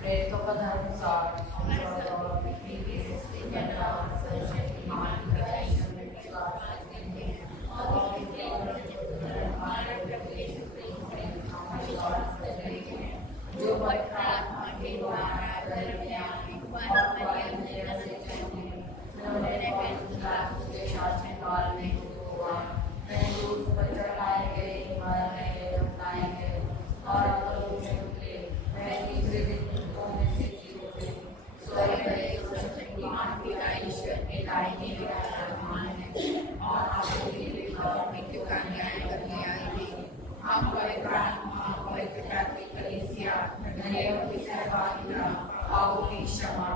प्रेरितों का धर्म सार और पृथ्वी के सृष्टि करता सर्वशक्तिमान पिता ईश्वर में विश्वास करते हैं और उनके हमारे प्रभु यीशु क्रिस्त में हम विश्वास करते हैं जो पवित्र आत्मा के द्वारा गर्भ में आए और मरियम से जन्मे उन्होंने पिलातुस के शासनकाल में हुआ वह क्रूस पर चढ़ाए गए मर गए दफनाए गए और अधोलोक में उतरे वह तीसरे दिन मृतकों में से जी उठे स्वर्ग गए सर्वशक्तिमान पिता ईश्वर के दाहिने विराजमान है और आखिरी दिन और मृत्यु का न्याय करने आएंगे हम पवित्र आत्मा पवित्र कैथोलिक कलीसिया नियम की सहभागिता पापों की क्षमा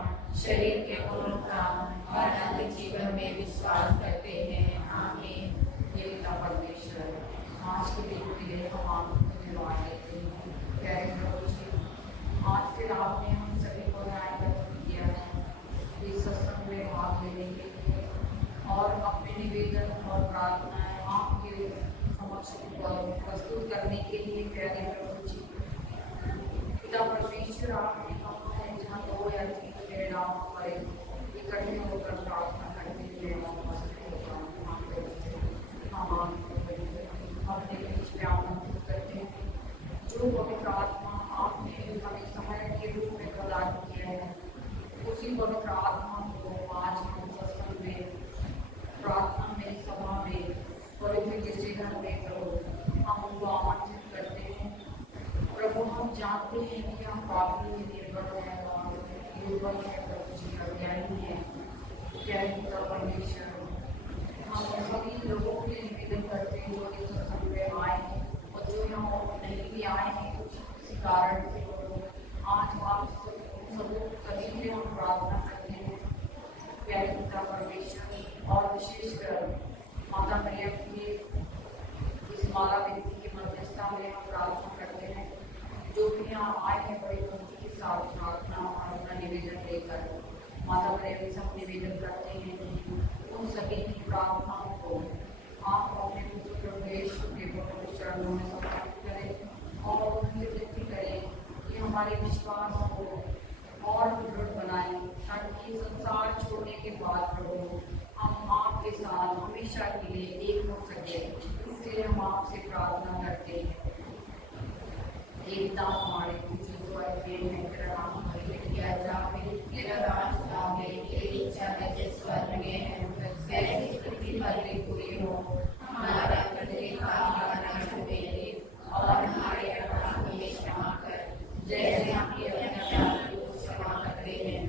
शरीर के पुनरुत्थान और अनंत जीवन में विश्वास करते हैं आमीन। ये पिता परमेश्वर आज के दिन के लिए हम आपको धन्यवाद देते हैं प्यारे प्रभु जी। आज फिर आपने हम सभी को न्यायबद्ध किया है इस सत्संग में भाग लेने के लिए और अपने निवेदन और प्रार्थनाएं आपके समक्ष प्रस्तुत करने के लिए प्यारे प्रभु जी। पिता परमेश्वर आपने कहा है जहाँ दो या तीन मेरे नाम पर इकट्ठे होकर प्रार्थना करते हुए हम अपने बीच में आमंत्रित करते हैं जो पवित्र आत्मा आपने हमें समय के रूप में प्रदान किया है उसी पवित्र आत्मा को आज हम सत्संग में प्रार्थना में सभा में पवित्र गिरजेघर में प्रभु हम उनको आमंत्रित करते हैं। प्रभु हम जानते हैं कि हम पापी निर्बल हैं और दुर्बल है प्रभु जी अज्ञानी है पिता परमेश्वर हम सभी लोगों के लिए निवेदन करते हैं जो इस सत्संग में आए हैं और जो यहाँ नहीं भी आए हैं कुछ किसी कारण से आज आप सभी के लिए हम प्रार्थना करते हैं प्यारे पिता परमेश्वर और विशेषकर माता मरियम की इस माला व्यक्ति की मध्यस्थता में हम प्रार्थना करते हैं जो भी यहाँ आए हैं बड़ी भक्ति के साथ प्रार्थना और अपना निवेदन लेकर माता मरियम से हम निवेदन करते हैं कि उन सभी की प्रार्थनाओं को आप अपने पुत्र प्रभु यीशु के पवित्र चरणों में समर्पित करें और उनकी वृद्धि करें कि हमारे विश्वास को और दृढ़ बनाएं ताकि संसार छोड़ने के बाद प्रभु हम आपके साथ हमेशा के लिए एक हो सके इसलिए हम आपसे प्रार्थना करते हैं। एकता हमारे जो स्वर्ग में है तेरा नाम पवित्र किया जाए तेरा राज आवे तेरी इच्छा जैसे स्वर्ग में है वैसे पृथ्वी पर भी पूरी हो हमारा प्रतिदिन का आहार दे और हमारे अपराध हमें क्षमा कर जैसे हम अपने अपराध को क्षमा करते हैं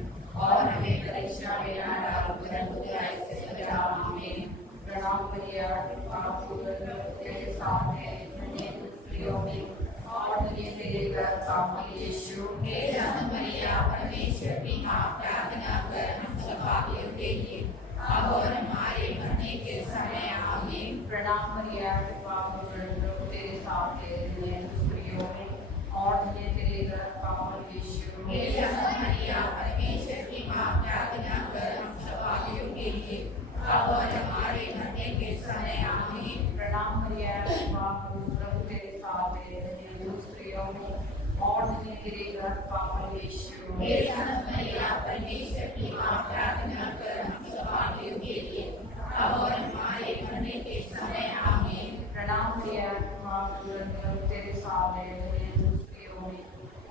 और हमें परीक्षा में न डाल परंतु बुराई से बचा आमीन। प्रणाम करिए आप तेरे साथ है धन्य स्त्रियों में और धन्य तेरे गर्भ का फल यीशु। हे जन्म मरिया परमेश्वर की मां प्रार्थना कर हम सब पापियों के लिए अब और हमारे मरने के समय आमीन। प्रणाम मरिया प्रभु तेरे साथ है धन्य स्त्रियों में और धन्य तेरे गर्भ का फल यीशु। हे जन्म मरिया परमेश्वर की मां प्रार्थना कर हम सब पापियों के लिए अब और हमारे मरने के समय आमीन। प्रणाम मरिया प्रभु तेरे साथ है धन्य स्त्रियों में और धन्य तेरे गर्भ का फल यीशु। हे जन्म मरिया परमेश्वर की मां प्रार्थना कर हम सब पापियों के लिए अब और हमारे मरने के समय आमीन। प्रणाम मरिया प्रभु तेरे साथ है धन्य स्त्रियों में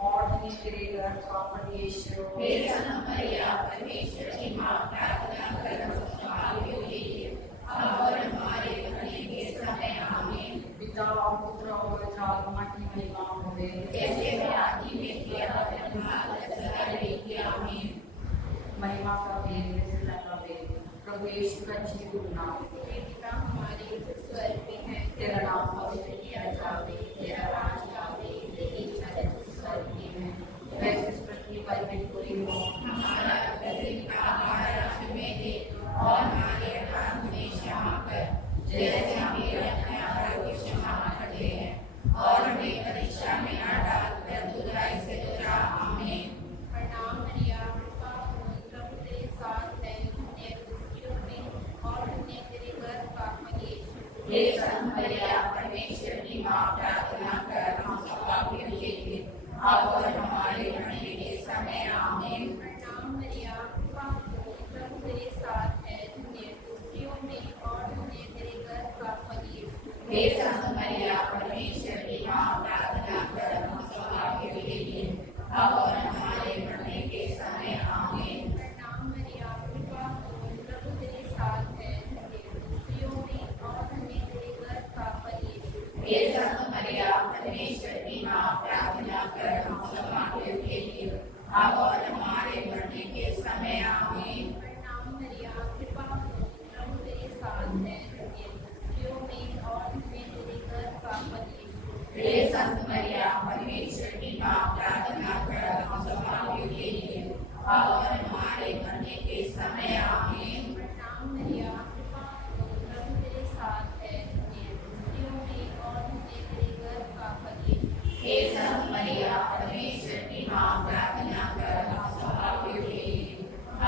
और धन्य तेरे गर्भ का फल यीशु। हे जन्म मरिया परमेश्वर की मां प्रार्थना कर हम सब पापियों के लिए अब और हमारे मरने के समय आमीन। पिता और पुत्र और पवित्र आत्मा की महिमा होवे जैसे वह आदि में किया आमीन। महिमा का भेद विश्वास का भेद प्रभु यीशु का जीवन नाम पिता हमारे स्वर्ग में है तेरा नाम पवित्र किया जावे तेरा राज आवे तेरी इच्छा जैसे स्वर्ग में है वैसे पृथ्वी पर भी पूरी हो हमारा प्रतिदिन का आहार हमें दे और हमारे अपराध हमें क्षमा कर जैसे हम अपने अपराध की क्षमा करते हैं और हमें परीक्षा में न डाल परंतु बुराई से बचा आमीन। प्रणाम मरिया प्रभु तेरे साथ है धन्य स्त्रियों में और धन्य तेरे गर्भ का फल यीशु। हे जन्म मरिया परमेश्वर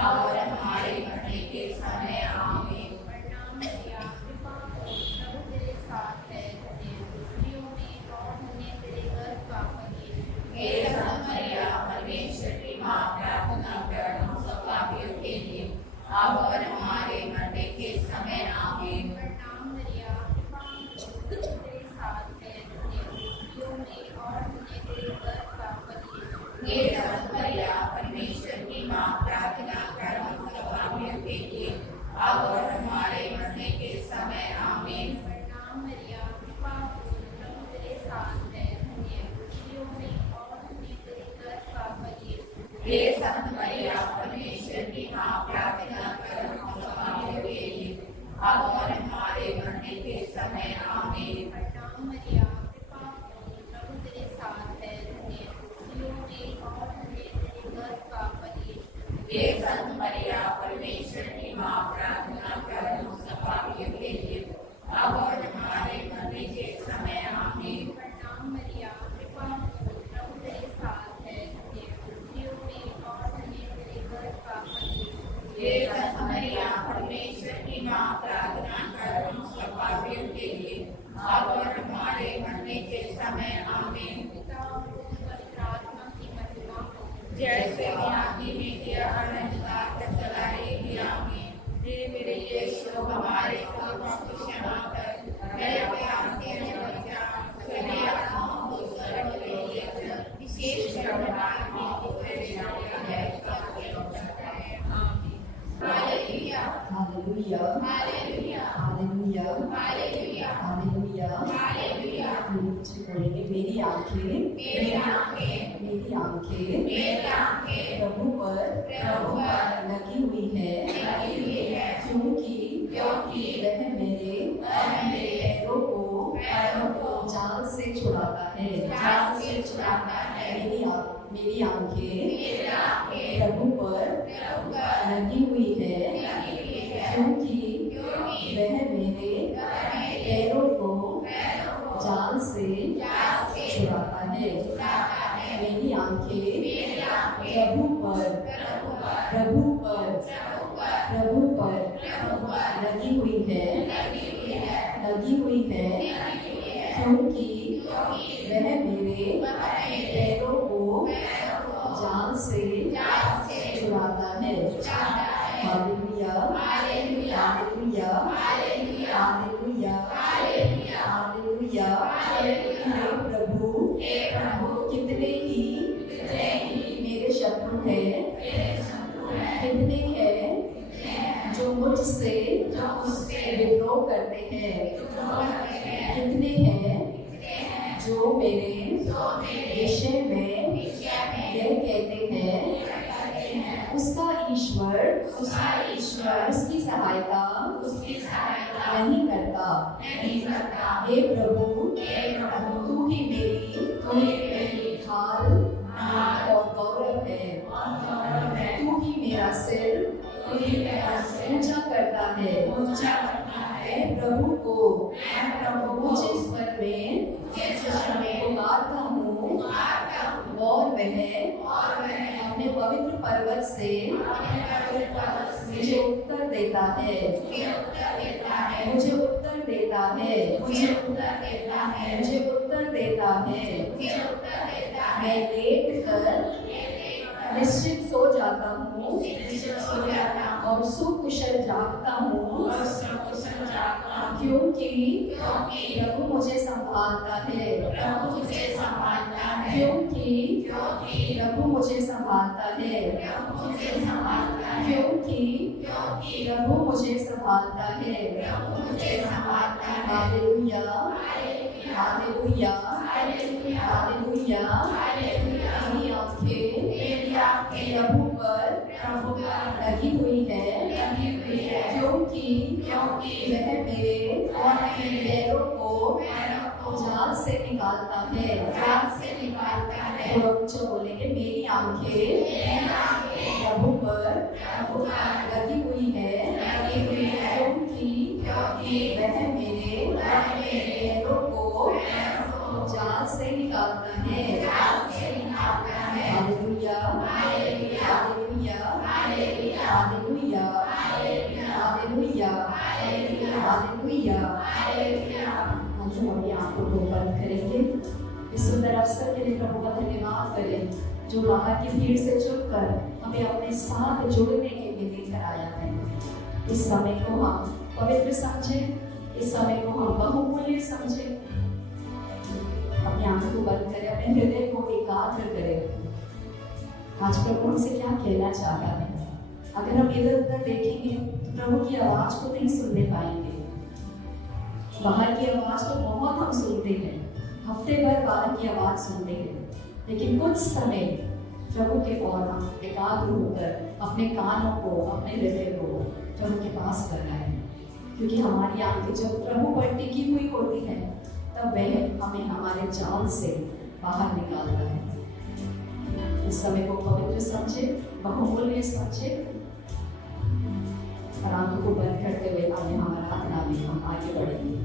और हमारे मरने के समय आमीन। प्रणाम मरिया, कृपा करो, प्रभु तेरे साथ है, धन्य तू स्त्रियों में और धन्य तेरे गर्भ का फल। हे संत मरिया, परमेश्वर की माँ, प्रार्थना कर हम सब पापियों के लिए, अब और हमारे मरने के समय आमीन। प्रणाम मरिया, कृपा करो, प्रभु तेरे साथ है, धन्य तू स्त्रियों में और धन्य तेरे गर्भ का फल। हे संत मरिया, परमेश्वर की माँ, प्रार्थना कर हम सब पापियों के लिए, अब और हमारे मरने के समय आमीन। प्रणाम मरिया, कृपा करो, प्रभु तेरे साथ है, धन्य तू स्त्रियों में और धन्य तेरे गर्भ का फल। हे संत मरिया, परमेश्वर की माँ, प्रार्थना कर हम सब पापियों के लिए, अब और हमारे मरने के समय आमीन। प्रणाम मरिया, कृपा करो, प्रभु तेरे साथ है, धन्य तू स्त्रियों में और धन्य तेरे गर्भ का फल। हे संत मरिया, परमेश्वर की माँ, प्रार्थना कर हम सब पापियों के लिए, अब और हमारे मरने के समय आमीन। प्रणाम मरिया, कृपा करो, प्रभु तेरे साथ है, धन्य तू स्त्रियों में और धन्य तेरे गर्भ का फल। हे संत मरिया, परमेश्वर की माँ, प्रार्थना कर हम सब पापियों के लिए, अब और हमारे मरने के समय आमीन। पिता और पुत्र और पवित्र आत्मा की महिमा हो, जैसे आदि में किया अनंतकाल तक चलाए भी आमीन। मेरे यीशु, हमारे पापों को क्षमा कर, मेरे पाप के बचा, सभी आत्माओं को स्वर्ग के लिए चल, विशेष करनाई को परेशानियां है, सबके रक्षा है आमीन। हालेलुया, हालेलुया, हालेलुया, हालेलुया, हालेलुया, हालेलुया। हालेलुया। नीचे बोलेंगे, मेरी आंखें, मेरी आंखें, मेरी आंखें मेरी आंखें प्रभु पर लगी हुई है, लगी हुई है, क्योंकि क्योंकि वह मेरे पैरों को जाल से छुड़ाता है। जाल से छुड़ाता है। मेरी आंखें मेरी आंखें प्रभु पर लगी हुई है, क्योंकि वह मेरे पैरों को जाल से छुड़ाता है। मेरी आंखें प्रभु पर लगी हुई है, क्योंकि वह मेरे पैरों को जाल से छुड़ाता है। हालेलुया, हालेलुया, हालेलुया, हालेलुया। हे प्रभु, कितने ही मेरे शत्रु हैं, कितने हैं जो मुझसे विद्रोह करते हैं, कितने हैं जो मेरे विषय में यह कहते हैं, उसका ईश्वर उसकी सहायता नहीं करता। हे प्रभु, तू ही मेरी ढाल और गौरव है, तू ही मेरा सिर ऊंचा करता है। मैं प्रभु को ऊंचे स्वर में पुकारता हूँ, और वह अपने पवित्र पर्वत से मुझे उत्तर देता है, मुझे उत्तर देता है। मैं लेट कर निश्चित सो जाता हूँ और सुकुशल जागता हूँ, क्योंकि प्रभु मुझे संभालता है, क्योंकि प्रभु मुझे संभालता है, क्योंकि प्रभु मुझे संभालता है। हालेलुया, हालेलुया, हालेलुया। मेरी आंखें प्रभु पर लगी हुई है, क्योंकि वह मेरे पैरों को जाल से निकालता है। थोड़ा ऊंचा बोलेंगे, मेरी आंखें प्रभु पर लगी हुई है, क्योंकि वह मेरे पैरों को जाल से निकालता है। हालेलुया, हालेलुया, हालेलुया, हालेलुया हालेलुया हालेलुया। हम अपनी आंखों को बंद करेंगे। इस सुंदर अवसर के लिए प्रभु का धन्यवाद करें जो बाहर की भीड़ से चुनकर हमें अपने साथ जोड़ने के लिए लेकर आया है। इस समय को हम पवित्र समझें, इस समय को हम बहुमूल्य समझें। अपनी आंखों को बंद करें, अपने हृदय को एकाग्र करें। आज प्रभु हमसे क्या कहना चाहता है? अगर हम इधर उधर देखेंगे तो प्रभु की आवाज को नहीं सुनने पाएंगे। बाहर की आवाज तो बहुत हम सुनते हैं, हफ्ते भर बाहर की आवाज सुनते हैं, लेकिन कुछ समय प्रभु के ओर हम एकाग्र होकर अपने कानों को, अपने हृदय को प्रभु के पास करना है। क्योंकि हमारी आंखें जब प्रभु पर टिकी हुई होती है तब वह हमें हमारे जाल से बाहर निकालता है। इस समय को पवित्र समझे, बहुमूल्य समझे और आंखों को बंद करते हुए आने हमारा आराधना में हम आगे बढ़ेंगे।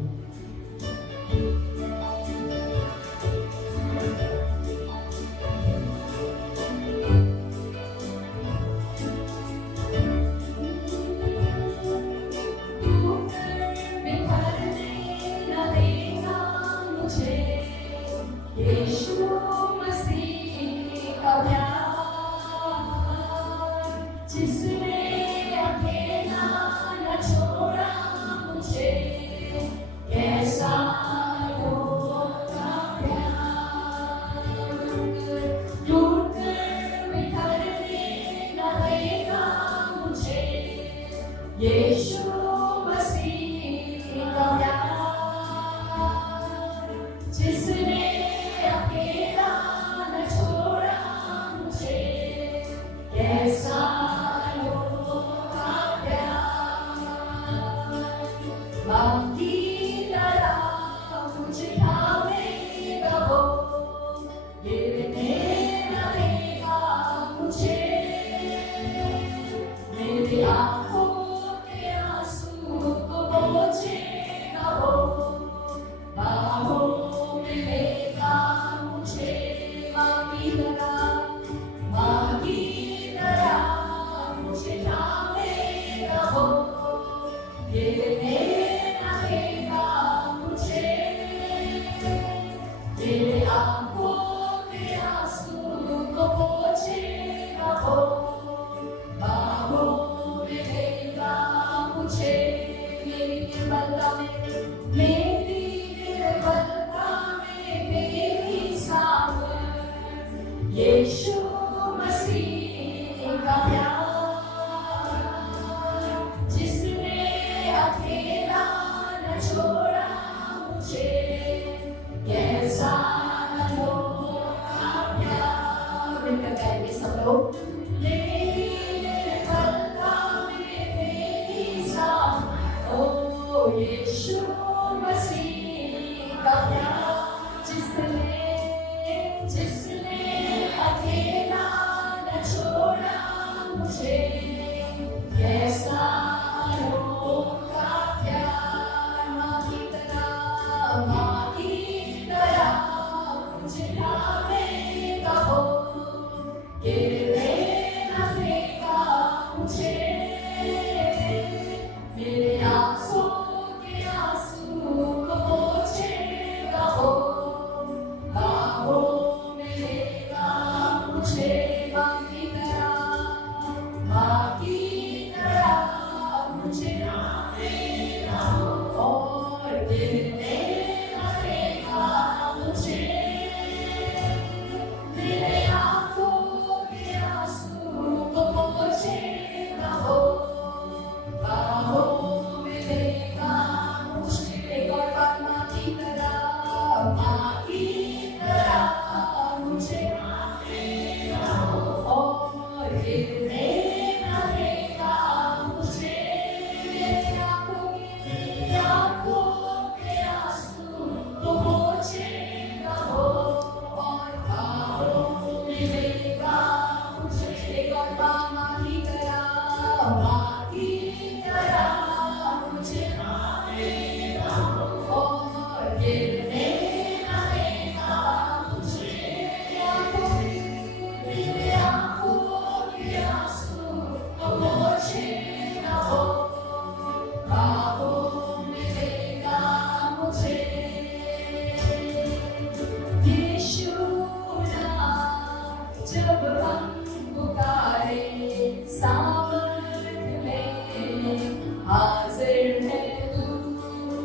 हाजिर है तू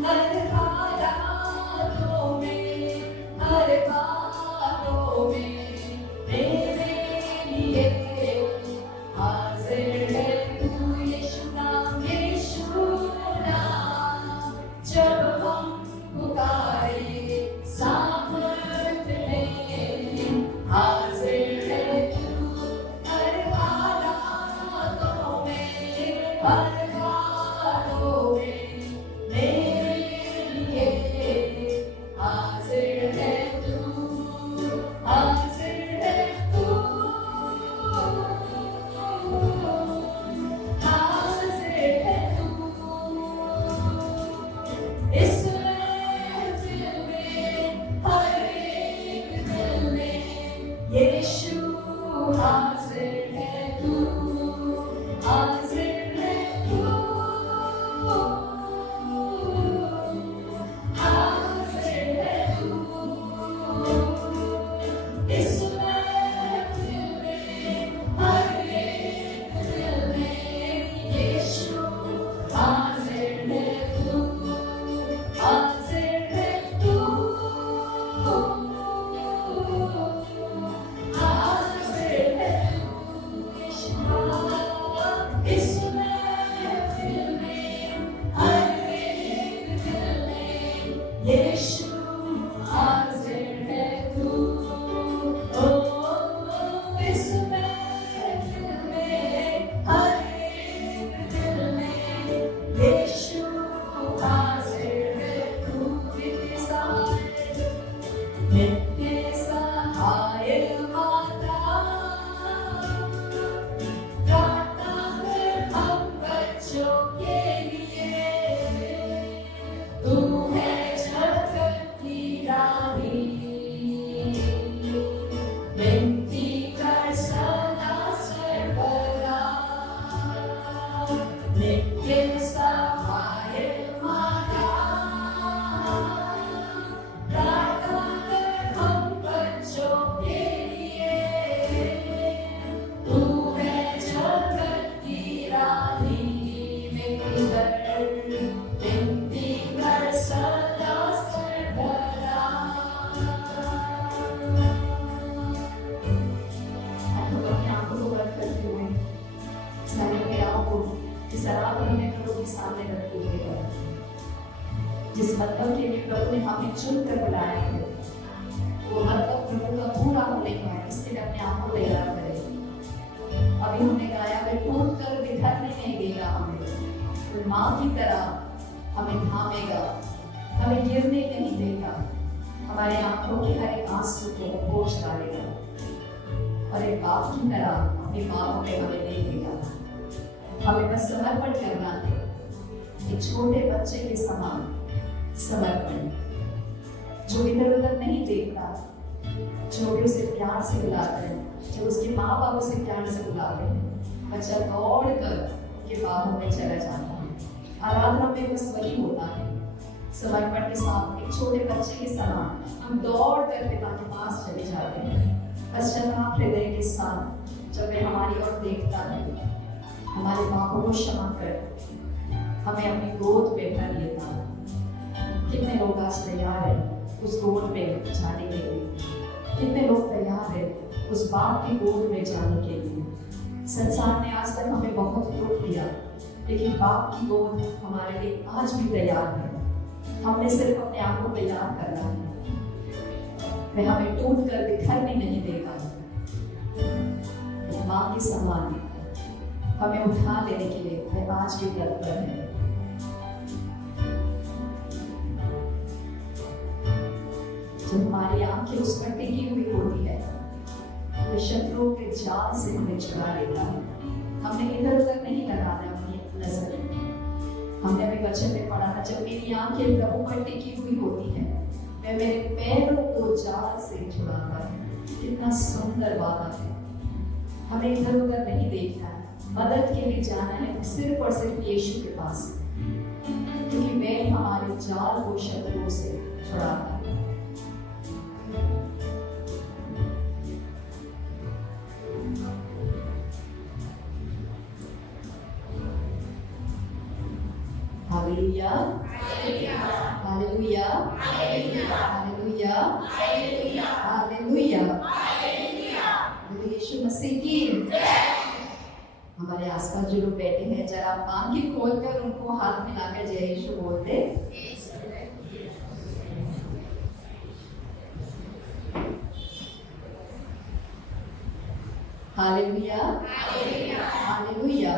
हर हालातों में, हर बातों में मेरे लिए हाजिर है तू। यीशु नाम, यीशु नाम, जब हम पुकारे सामर्थ में, हाजिर है तू हर हालातों में, हर बातों में मेरे लिए हाजिर है तू, हाजिर है तू, हाजिर है तू। इस महफिल में, हर एक दिल में यीशु हाजिर है तू, हाजिर है तू, हाजिर है तू। इस महफिल में, हर एक दिल में यीशु हाजिर है तू, हाजिर है तू, हाजिर है तू। इस महफिल में, हर एक दिल में यीशु हाजिर है तू। ओ इस महफिल में, हर एक दिल में यीशु हाजिर है तू। नित्य सहाय माता, प्रार्थना कर हम बच्चों के लिए, तू है जगत की रानी, विनती कर सदा सर्वदा। नित्य सहाय माता, प्रार्थना कर हम बच्चों के लिए, तू है जगत की रानी, विनती कर सदा सर्वदा। हम लोग अपनी आंखों को बंद करते हुए सारे क्रियाओं को इस रात हमने प्रभु के सामने रखते हुए है। जिस मतलब के लिए प्रभु ने हमें चुन कर बुलाया है, वो मतलब प्रभु का पूरा होने का है, इसके लिए अपने आप को तैयार करें। अभी हमने गाया, वे टूट कर बिखरने नहीं देगा हमें, वो माँ की तरह हमें थामेगा, हमें गिरने नहीं देगा, हमारे आंखों की हर एक आंसू को पोंछ डालेगा, और एक बाप की तरह अपनी बाहों में हमें देखेगा। हमें बस समर्पण करना है, एक छोटे बच्चे के समान समर्पण, जो इधर उधर नहीं देखता, जो भी उसे प्यार से बुलाते हैं, जो उसके माँ बाप उसे प्यार से बुलाते हैं, बच्चा दौड़ कर उनके बाहों में चला जाता है। आराधना में बस वही होता है, समर्पण के साथ एक छोटे बच्चे के समान हम दौड़ कर पिता के पास चले जाते हैं। पश्चाताप हृदय के साथ जब वह हमारी ओर देखता है, हमारे पापों को क्षमा कर हमें अपनी गोद में भर लेता है। कितने लोग आज तैयार हैं उस गोद में जाने के लिए? कितने लोग तैयार हैं उस बाप की गोद में जाने के लिए? संसार ने आज तक हमें बहुत दुख दिया, लेकिन बाप की गोद हमारे लिए आज भी तैयार है। हमने सिर्फ अपने आप को तैयार करना है। वह हमें टूट कर बिखरने नहीं देगा। माँ के समान हमें उठा लेने के लिए वह आज भी तत्पर है। जब हमारी आंखें उस पर टिकी हुई होती है, वह शत्रुओं के जाल से हमें छुड़ा लेता है। हमने इधर उधर नहीं लगाना अपनी नजर। हमने अभी वचन में पढ़ा था, जब मेरी आंखें प्रभु पर टिकी हुई होती है, वह मेरे पैरों को जाल से छुड़ाता है। कितना सुंदर वादा है। हमें इधर उधर नहीं देखना है, मदद के लिए जाना है सिर्फ और सिर्फ यीशु के पास, क्योंकि वह हमारे जाल को शत्रुओं से छुड़ाता है। हालेलुया, हालेलुया, हालेलुया, हालेलुया, यीशु मसीह की। हमारे आसपास जो लोग बैठे हैं जरा आंखें खोलकर उनको हाथ मिलाकर जय यीशु बोल दे। हालेलुया, हालेलुया,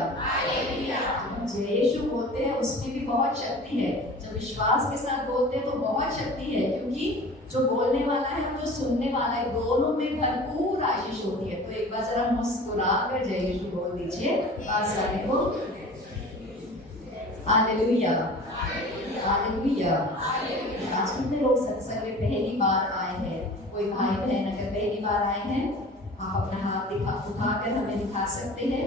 जब जय यीशु बोलते हैं उसमें भी बहुत शक्ति है। जब विश्वास के साथ बोलते हैं तो बहुत शक्ति है, क्योंकि जो बोलने वाला है और जो सुनने वाला है दोनों में भरपूर आशीष होती है। तो एक बार जरा मुस्कुरा कर जय यीशु बोल दीजिए सारे को। Hallelujah, hallelujah. आज कितने लोग सत्संग में पहली बार आए हैं? कोई भाई बहन अगर पहली बार आए हैं आप अपना हाथ उठाकर हमें दिखा सकते हैं।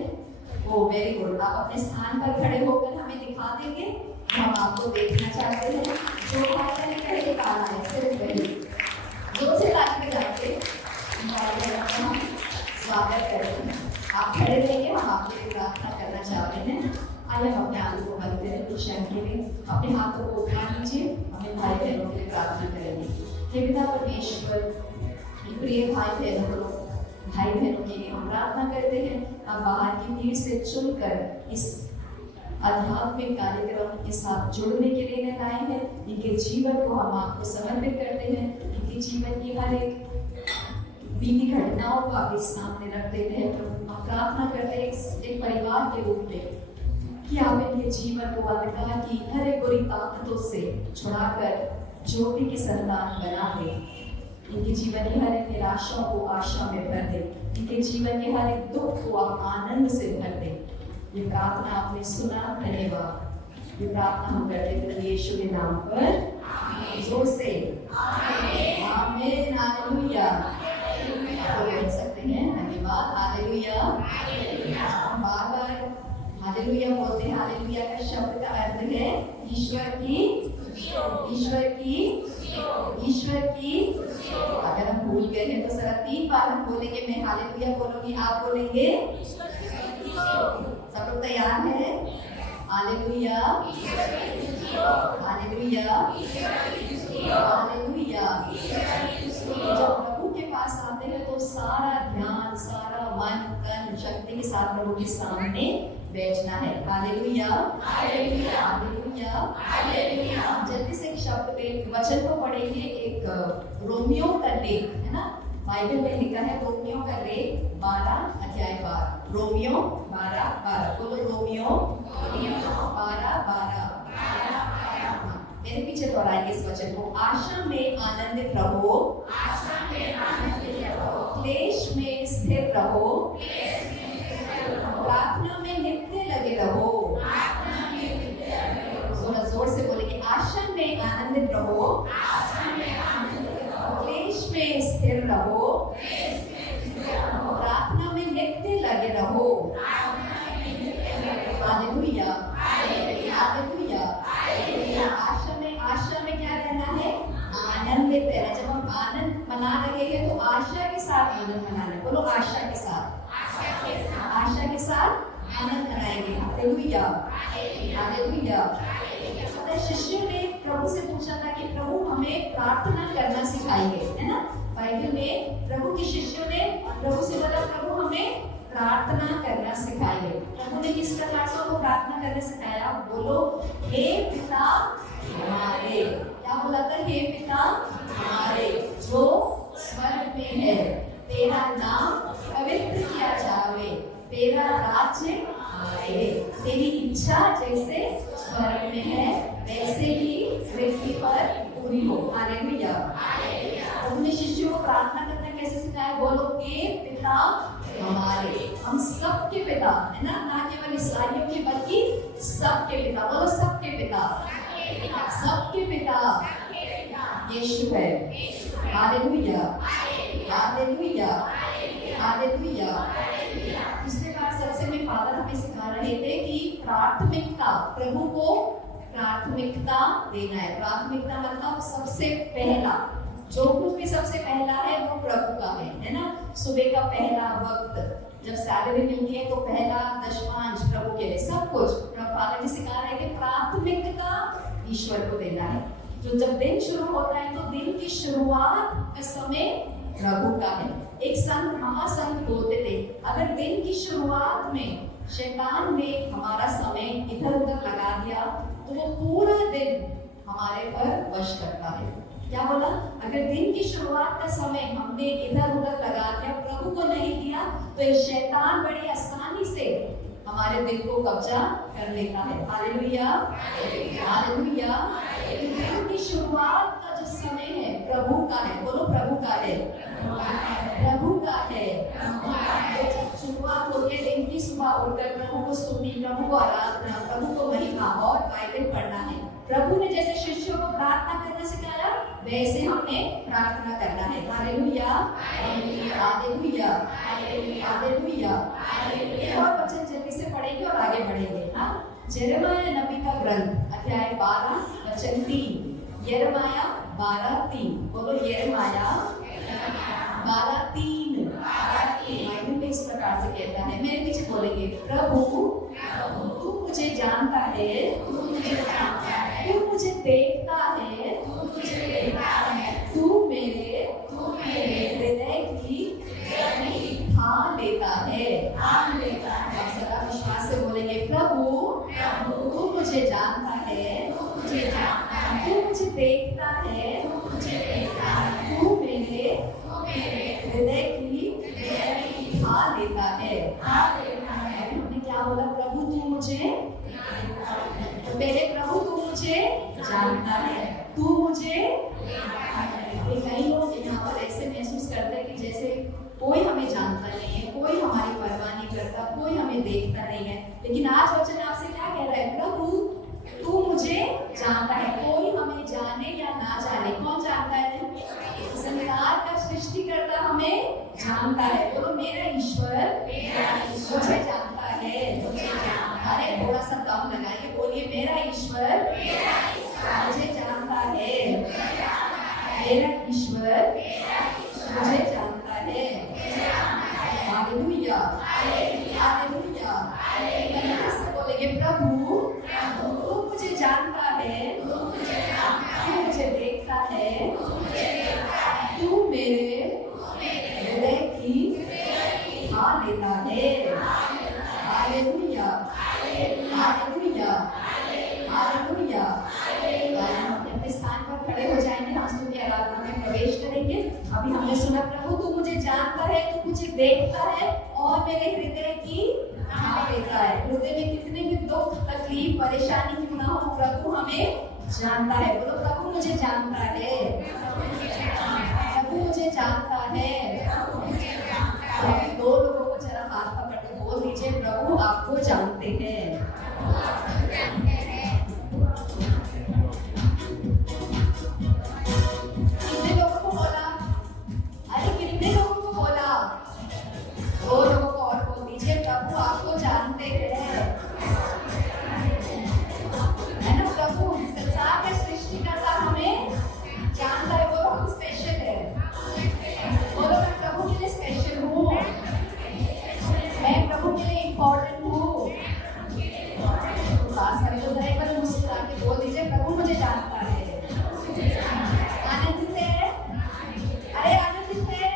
ओ वेरी गुड। आप अपने स्थान पर खड़े होकर हमें दिखा देंगे, हम आपको देखना चाहते हैं। जो भाई बहन पहली बार आए सिर्फ पहले जोर से ताली बजाते हम स्वागत करते हैं। आप खड़े रहिए, हम आपके लिए प्रार्थना करना चाहते हैं। आइए हम अपने आंखों को बंद करें कुछ क्षण के लिए, अपने हाथों को उठा लीजिए, हमें भाई बहनों के लिए प्रार्थना करेंगे। हे पिता परमेश्वर, प्रिय भाई बहनों के लिए हम प्रार्थना करते हैं। आप बाहर की भीड़ से चुनकर इस आध्यात्मिक कार्यक्रम के साथ जुड़ने के लिए लाए हैं। इनके जीवन को हम आपको समर्पित करते हैं। इनके जीवन की हर एक बीती घटनाओं को आपके सामने रख देते हैं। तो हम प्रार्थना करते हैं एक परिवार के रूप में कि आप इनके जीवन को अंधकार की हर एक बुरी ताकतों से छुड़ाकर ज्योति की संतान बना दें। इनके जीवन की हर एक निराशा को आशा में भर दे। इनके जीवन के हर एक दुख को आप आनंद से भर दे। ये प्रार्थना आपने सुना, धन्यवाद। ये प्रार्थना हम करते हैं यीशु के नाम पर, जोर से आमीन, हालेलुया। आप कह सकते हैं धन्यवाद, हालेलुया। बार बार हालेलुया बोलते हैं। हालेलुया का शब्द का अर्थ है ईश्वर की, ईश्वर की, ईश्वर की। अगर हम भूल गए हैं तो जरा 3 बार हम बोलेंगे। मैं हालेलुया बोलूंगी, आप बोलेंगे। सब लोग तैयार हैं? हालेलुया, हालेलुया, हालेलुया। जब प्रभु के पास आते हैं तो सारा ध्यान, सारा मन, तन, शक्ति के साथ प्रभु के सामने बैठना है। हालेलुया, हालेलुया, हालेलुया, हालेलुया। जल्दी से एक शब्द पे वचन को पढ़ेंगे। एक रोमियो का लेख है ना, बाइबल में लिखा है रोमियो का लेख 12 अध्याय 12। रोमियो 12:12 बोलो। रोमियो 12:12। मेरे पीछे दोहराएंगे इस वचन को। आशा में आनंदित रहो, क्लेश में स्थिर रहो, प्रार्थना में नित्य लगे रहो। जोर से बोलेंगे। आशा में आनंदित रहो, क्लेश में स्थिर रहो, प्रार्थना में नित्य लगे रहो। Hallelujah, hallelujah. आशा में क्या रहना है? आनंदित रहना। जब हम आनंद मना रहे हैं तो आशा के साथ आनंद मनाना। बोलो आशा के साथ, आशा के साथ आनंद मनाएंगे। Hallelujah, hallelujah. शिष्यों ने प्रभु से पूछा था कि प्रभु हमें प्रार्थना करना सिखाइए, है ना। बाइबल में प्रभु के शिष्यों ने प्रभु से बोला प्रभु हमें प्रार्थना करना सिखाइए। प्रभु ने किस प्रकार से वो प्रार्थना करना सिखाया? बोलो हे पिता हमारे। क्या बोला था? हे पिता हमारे जो स्वर्ग में है, तेरा नाम पवित्र किया जावे, तेरा राज्य आए, तेरी इच्छा जैसे स्वर्ग में है वैसे ही पृथ्वी पर पूरी हो। हालेलुया। अपने शिष्यों को प्रार्थना करना कैसे सिखाया? बोलो हे पिता हमारे। हम सबके पिता है ना केवल ईसाइयों के बल्कि सबके पिता। बोलो सबके पिता, सबके पिता यीशु है। हालेलुया, हालेलुया, हालेलुया। पिछले बार सबसे में फादर हमें सिखा रहे थे कि प्राथमिकता, प्रभु को प्राथमिकता देना है। प्राथमिकता मतलब सबसे पहला, जो कुछ भी सबसे पहला है वो प्रभु का है ना। सुबह का पहला वक्त जब सैलरी मिलती है तो पहला दशमांश प्रभु के लिए, सब कुछ। फादर जी सिखा रहे थे प्राथमिकता ईश्वर को देना है। तो जब दिन शुरू होता है तो दिन की शुरुआत का समय प्रभु का है। एक संत महासंत बोलते थे, अगर दिन की शुरुआत में शैतान ने हमारा समय इधर उधर लगा दिया तो वो पूरा दिन हमारे पर वश करता है। क्या बोला? अगर दिन की शुरुआत का समय हमने इधर उधर लगा दिया, प्रभु को नहीं दिया, तो ये शैतान बड़ी आसानी से हमारे दिल को कब्जा कर लेता है। हालेलुया, हालेलुया। दिन की शुरुआत का जो समय है प्रभु का है। बोलो प्रभु का है, प्रभु का है। जब शुरुआत होती है दिन की, सुबह उठकर प्रभु को स्तुति, प्रभु को आराधना, प्रभु को महिमा और बाइबल पढ़ना है। प्रभु ने जैसे शिष्यों को प्रार्थना करना सिखाया वैसे हमें प्रार्थना करना है। हालेलुया, हालेलुया, हालेलुया। एक और वचन जल्दी से पढ़ेंगे और आगे बढ़ेंगे। हाँ, यिर्मयाह नबी का ग्रंथ अध्याय 12 वचन 3। यिर्मयाह 12:3। बोलो यिर्मयाह 12:3। बाइबल में इस प्रकार से कहता है, मेरे पीछे बोलेंगे, प्रभु तू मुझे जानता है, तू मुझे देखता है, तू मेरे हृदय की ठान लेता है। सदा विश्वास से बोलेंगे, प्रभु तू मुझे जानता है, तू मुझे देखता है, तू मेरे हृदय की ठान लेता है। हमने क्या बोला? प्रभु तू मुझे, तो पहले प्रभु तू मुझे जानता है, तू मुझे। कई लोग यहाँ पर ऐसे महसूस करते हैं कि जैसे कोई हमें जानता नहीं है, कोई हमारी परवाह नहीं करता, कोई हमें देखता नहीं है। लेकिन आज वचन आपसे क्या कह रहा है? प्रभु तू मुझे जानता है। कोई हमें जाने या ना जाने, कौन जानता है? संसार का सृष्टिकर्ता हमें जानता है। बोलो मेरा ईश्वर मुझे जानता है। अरे थोड़ा सा कम लगाइए, बोलिए मेरा ईश्वर मुझे जानता है, मेरा ईश्वर मुझे जानता है। हालेलुया, हालेलुया। बोलेंगे, प्रभु तू मुझे जानता है, तू मुझे देखता है, तू मेरे हृदय की ठान लेता है। हालेलुया, हालेलुया, हालेलुया। अपने स्थान पर खड़े हो जाएंगे, हम स्तुति आराधना में प्रवेश करेंगे। अभी हमने सुना, प्रभु तू मुझे जानता है, तू मुझे देखता है और मेरे हृदय की ठान लेता है। हृदय में कितने भी दुख, तकलीफ, परेशानी क्यों ना हो, प्रभु हमें जानता है। बोलो प्रभु मुझे जानता है, प्रभु मुझे जानता है। दो लोगों को जरा हाथ पकड़ के बोल दीजिए, प्रभु आपको जानते हैं। कितने लोगों को बोला? अरे कितने लोगों को बोला? दो लोगों को और बोल दीजिए, प्रभु आपको जानते हैं। है ना? प्रभु संसार का सृष्टिकर्ता हमें जानता है। वो हम स्पेशल है। बोलो मैं प्रभु के लिए स्पेशल हूँ, मैं प्रभु के लिए इम्पोर्टेंट हूँ। खास करके तो एक बार मुस्कुरा के बोल दीजिए, प्रभु मुझे जानता है। आनंदित है? अरे आनंदित है।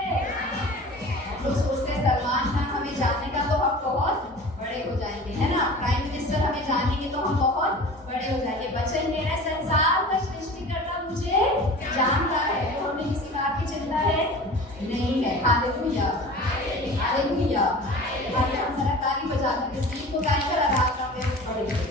हम लोग सोचते हैं सलमान खान हमें जानने का तो हम बहुत बड़े हो जाएंगे, है ना? प्राइम मिनिस्टर हमें जानेंगे तो हम बहुत बड़े हो जाएंगे। बच्चन कह रहा है, संसार का सृष्टिकर्ता मुझे जानता है। तो हमें किसी बात की चिंता है नहीं है। हालेलुया, हालेलुया। हम जरा ताली बजाकर इस गीत को गाकर आराधना में पढ़ेंगे।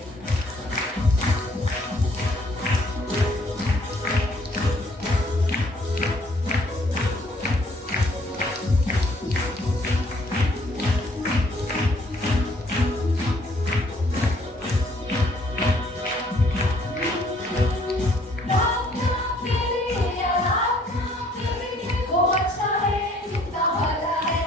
वो अच्छा है, कितना भला है।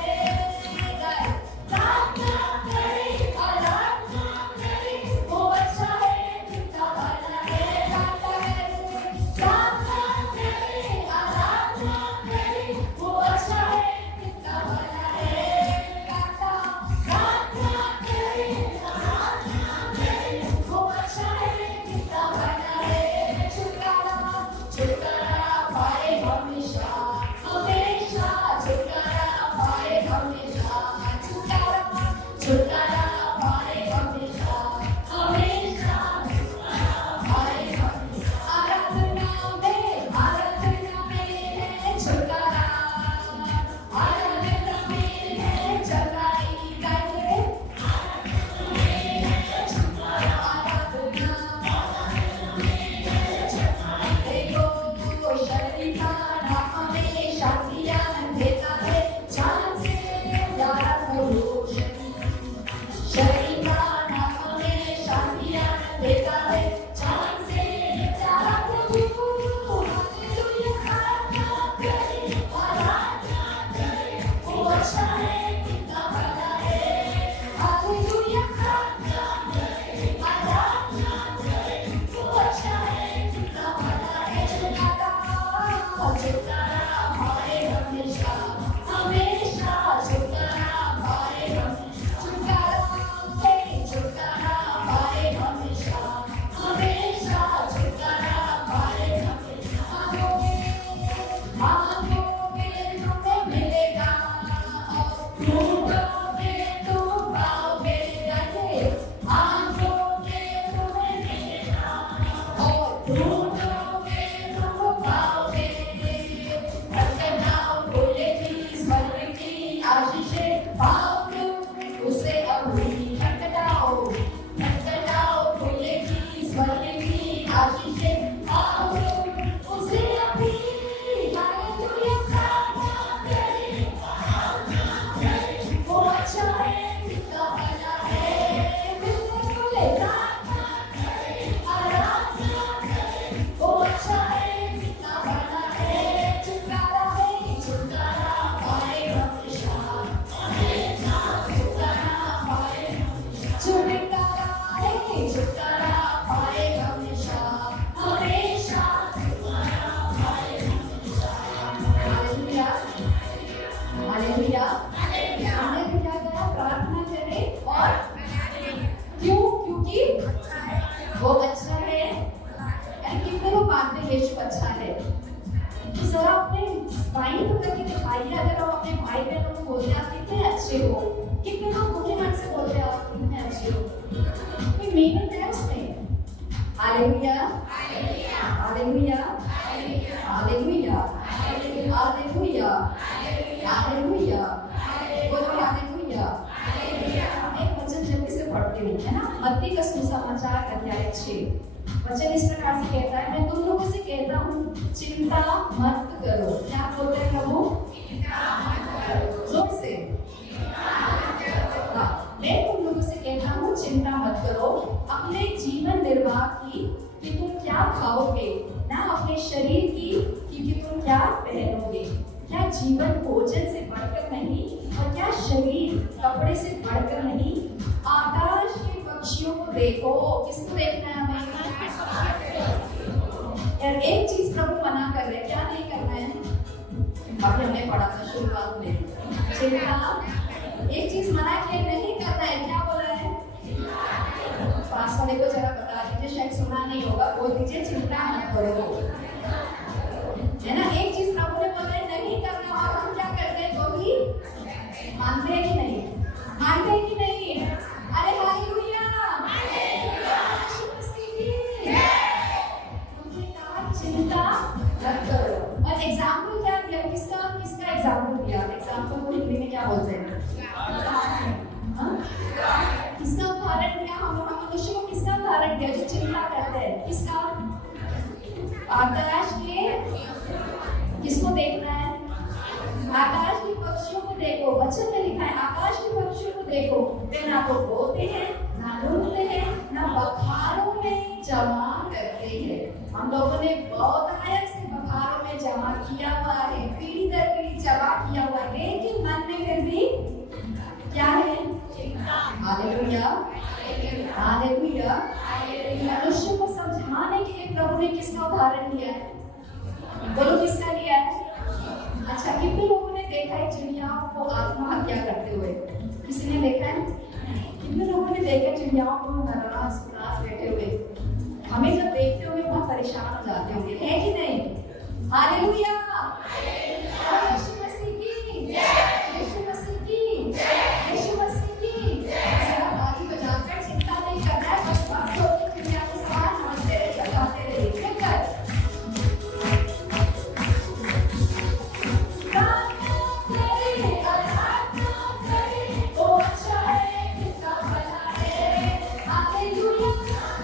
देता है, जान से प्यारा प्रभु। हालेलुया, आराधना करे, वो अच्छा है, कितना बड़ा है। हालेलुया, आराधना करे, वो अच्छा है, कितना बड़ा है। छुटकारा पाए हमेशा, हमेशा छुटकारा पाए हमेशा। छुटकारा पाए हमेशा, हमेशा छुटकारा पाए हमेशा। मांगोगे तुम्हें मिलेगा, ढूंढोगे तुम पाओगे। मांगोगे तुम्हें मिलेगा और ढूंढोगे तुम पाओगे। भटकनाओ खुलेगी स्वर्ग की आशीषें पाओगे, उसे अभी भटकनाओ खुलेगी स्वर्ग की आशीषें पाओगे, उसे अभी। हालेलुया, प्रार्थना करे, वो अच्छा है, कितना बड़ा है। बिल्कुल प्रार्थना करे, आराधना करे, वो अच्छा है, कितना बड़ा है। छुटकारा है, छुटकारा पाए हमेशा, हमेशा छुटकारा पाए हमेशा। छुटकारा है, छुटकारा पाए हमेशा, हमेशा छुटकारा पाए हमेशा। हालेलुया, हालेलुया, हमने तो क्या करा? प्रार्थना करें और क्यों? क्योंकि वो अच्छा है। कितने लोग मानते हैं यीशु अच्छा है? जरा अपने भाई को करके दिखाइए। अगर हम अपने भाई बहनों को बोलते हैं आप कितने अच्छे हो, कितने लोग मुझे मन से बोलते हैं आप कितने अच्छे हो? कोई मीनिंग है उसमें? हालेलुया, हालेलुया, हालेलुया, हालेलुया, हालेलुया, बोलो हालेलुया। एक वचन जल्दी से पढ़ते हैं, है ना? मत्ती का सुसमाचार अध्याय 6 वचन इस प्रकार से कहता है, मैं तुम लोगों से कहता हूँ चिंता मत करो। क्या बोलते हैं प्रभु? जोर से। हाँ, मैं तुम लोगों से कहता हूँ चिंता मत करो अपने जीवन निर्वाह की कि तुम क्या खाओगे, ना अपने शरीर की कि तुम क्या पहनोगे। क्या जीवन भोजन से बढ़कर नहीं और क्या शरीर कपड़े से बढ़कर नहीं। आकाश के पक्षियों को देखो। किसको देखना है हमें? यार एक चीज प्रभु मना कर रहे, क्या नहीं करना है? अभी हमने पढ़ा था शुरुआत में, चिंता। एक चीज मना किया नहीं करना है, क्या बोला है? पास वाले को जरा बता दीजिए, शायद सुना नहीं होगा, बोल दीजिए चिंता मत करो, है ना? एक चीज प्रभु ने बोला है नहीं करना, और हम क्या करते हैं? तो भी मानते हैं कि नहीं? मानते हैं कि नहीं? अरे हालेलुया, चिंता मत करो। और एग्जाम्पल क्या दिया? किसका एग्जाम्पल दिया? एग्जाम्पल को हिंदी में क्या बोलते हैं? किसका उदाहरण दिया? हम मनुष्य को किसका उदाहरण दिया जो चिंता करते हैं? किसका? आकाश के, किसको देखना है? आकाश के पक्षियों को देखो। वचन में लिखा है आकाश के पक्षियों को देखो, वे ना तो बोते हैं, ना ढूंढते हैं, ना बखारों में जमा करते हैं। हम लोगों ने बहुत आयत से बखारों में जमा किया हुआ है, पीढ़ी दर पीढ़ी जमा किया हुआ है, लेकिन मन में फिर भी क्या है? हालेलुया, हालेलुया। मनुष्य को समझाने के लिए प्रभु ने किसका उदाहरण दिया है? बोलो किसका लिया है? अच्छा, कितने लोगों ने देखा है चिड़ियाओं को आत्महत्या करते हुए? किसी ने देखा है? कितने लोगों ने देखा चिड़ियाओं को नाराज बैठे हुए? हमें जब देखते होंगे बहुत परेशान हो जाते होंगे, है कि नहीं? हालेलुया, यीशु मसीह की जय, यीशु मसीह की जय, यीशु मसीह की जय। जरा ताली बजाकर चिंता नहीं करना है, बस बात होती चिड़िया के समान नमस्ते रहे, चलाते रहिए। हालेलुया,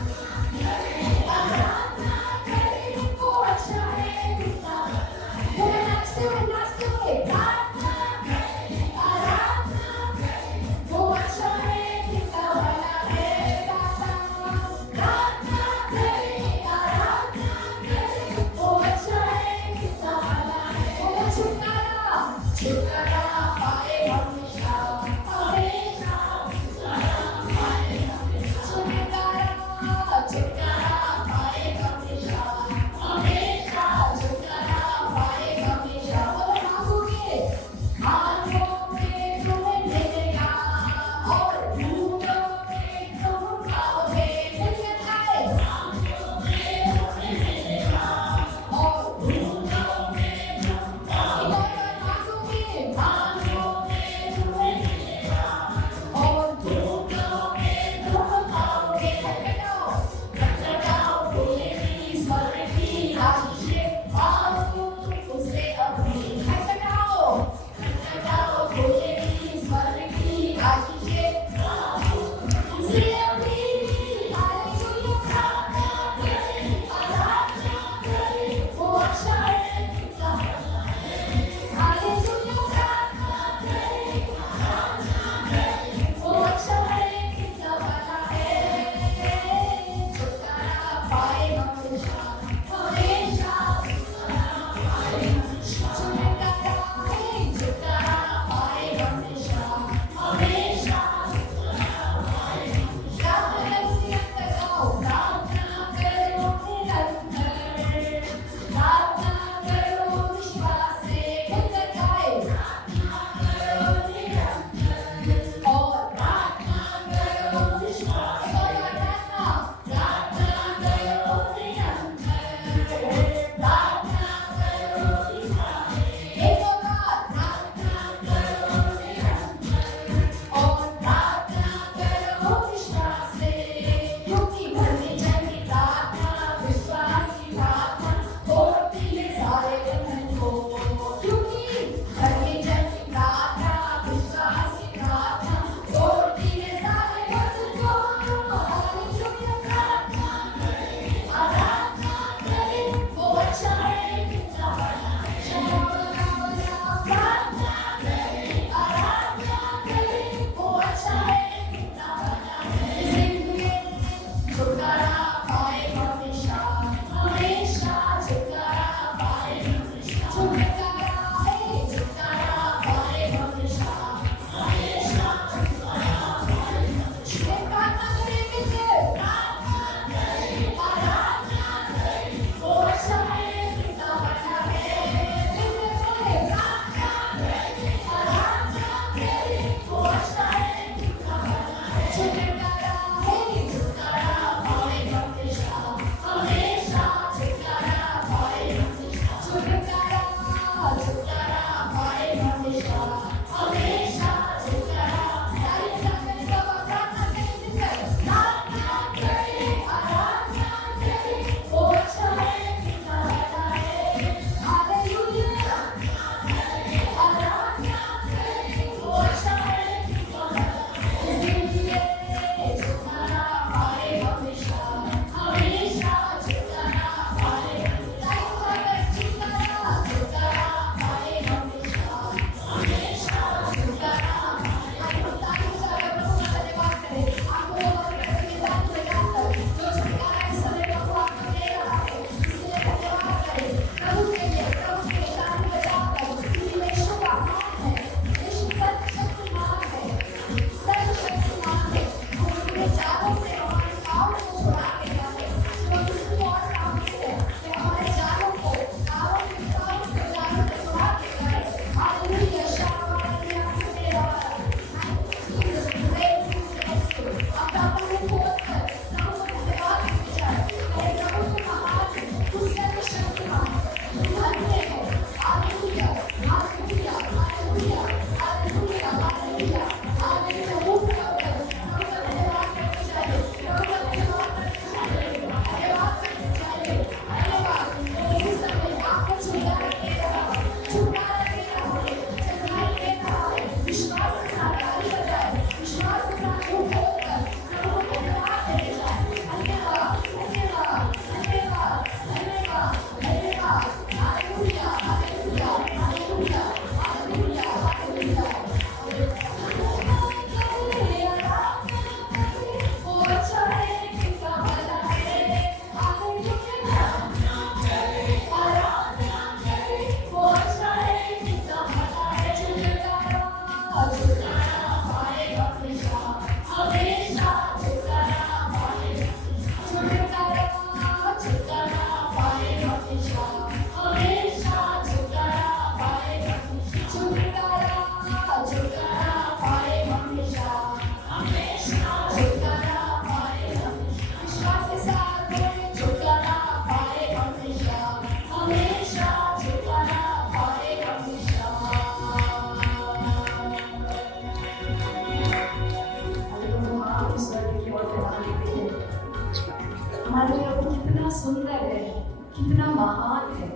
हमारा प्रभु कितना सुंदर है, कितना महान है।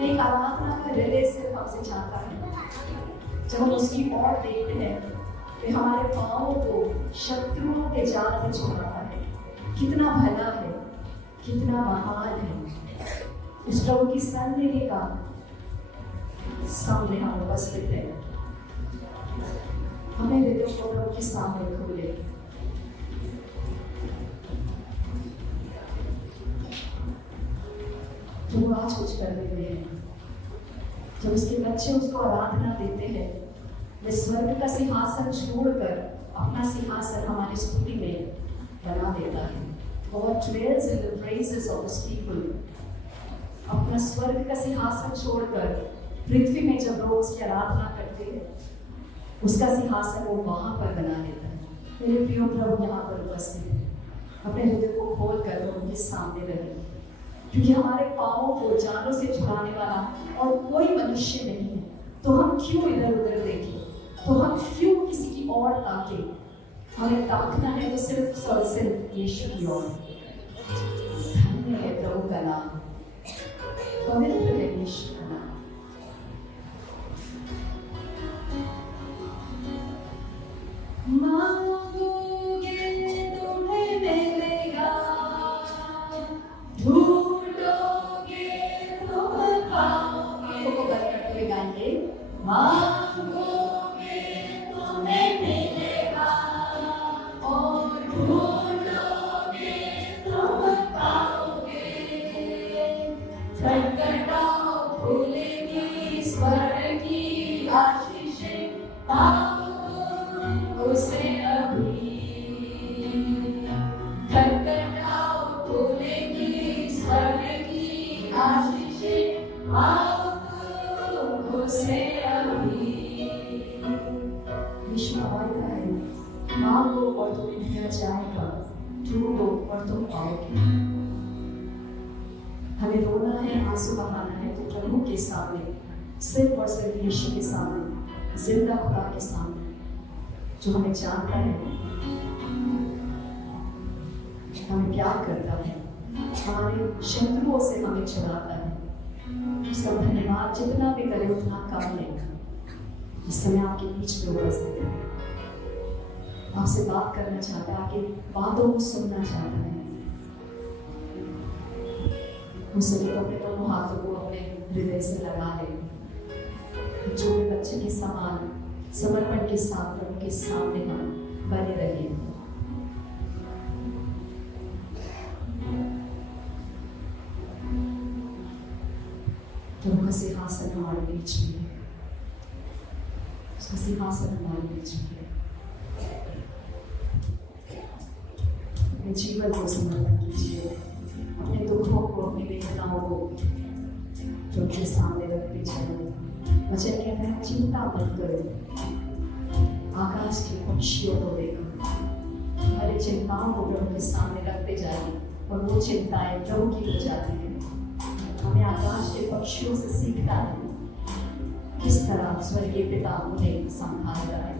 एक आराधना का हृदय सिर्फ हमसे चाहता है। जब हम उसकी ओर देखते हैं तो हमारे पाँवों को शत्रुओं के जाल से छुड़ाता है। कितना भला है, कितना महान है। उस प्रभु की सन्निधि का सामने हम उपस्थित है। हमें हृदय को प्रभु के सामने खोले। तो आज कुछ कर रहे हैं। जब उसके बच्चे उसको आराधना देते हैं, वे स्वर्ग का सिंहासन छोड़कर अपना सिंहासन हमारी स्तुति में बना देता है। God dwells in the praises of His people. अपना स्वर्ग का सिंहासन छोड़कर पृथ्वी में जब लोग उसकी आराधना करते हैं, उसका सिंहासन वो वहां पर बना लेता है। मेरे प्रिय प्रभु यहाँ पर उपस्थित है। अपने हृदय को खोल कर प्रभु के सामने रहे, क्योंकि हमारे पाँवों को जानों से छुड़ाने वाला और कोई मनुष्य नहीं है। तो हम क्यों इधर उधर देखें? तो हम क्यों किसी की ओर ताके? हमें ताकना है तो सिर्फ और सिर्फ यीशु की ओर। धन्य है प्रभु का नाम, पवित्र है यीशु का नाम। मांगोगे तुम्हें मिलेगा, ढूंढोगे तुम पाओगे। को बंद करते हुए गाएंगे। मांगोगे तुम्हें मिलेगा और ढूंढोगे तुम पाओगे। खटखटाओ खुलेगी स्वर्ग की आशीषें, पाओ उसे अभी। खटखटाओ खुलेगी स्वर्ग की आशीषें, पाओ उसे अभी। यीशु कहता है, मांगो और तुम्हें दिया जाएगा, ढूंढो और तुम पाओगे। हमें रोना है, आंसू बहाना है तो प्रभु के सामने, सिर्फ और सिर्फ यीशु के सामने, जिंदा खुदा के सामने, जो हमें जानता है, हमें प्यार करता है, हमारे शत्रुओं से हमें छुड़ाता है। उसका धन्यवाद जितना भी करे उतना कम है। इस समय आपके बीच में उपस्थित है, आपसे बात करना चाहता है, आपकी बातों को सुनना चाहता है। उसे अपने दोनों हाथों को अपने हृदय से लगा ले। जो भी बच्चे के समान समर्पण के साथ प्रभु के सामने हम बने रहे। प्रभु का सिंहासन हमारे बीच में है, उसका सिंहासन हमारे बीच में है। अपने जीवन को समर्पण कीजिए, अपने दुखों को, अपनी वेदनाओं को प्रभु के सामने रखते जाइए। वचन कहता है, चिंता मत करो, आकाश के पक्षियों को देखो। हमारी चिंताओं को प्रभु के सामने रखते जाइए और वो चिंताएं प्रभु की हो जाती है। हमें आकाश के पक्षियों से सीखना है किस तरह स्वर्गीय पिता उन्हें संभाल रहा है।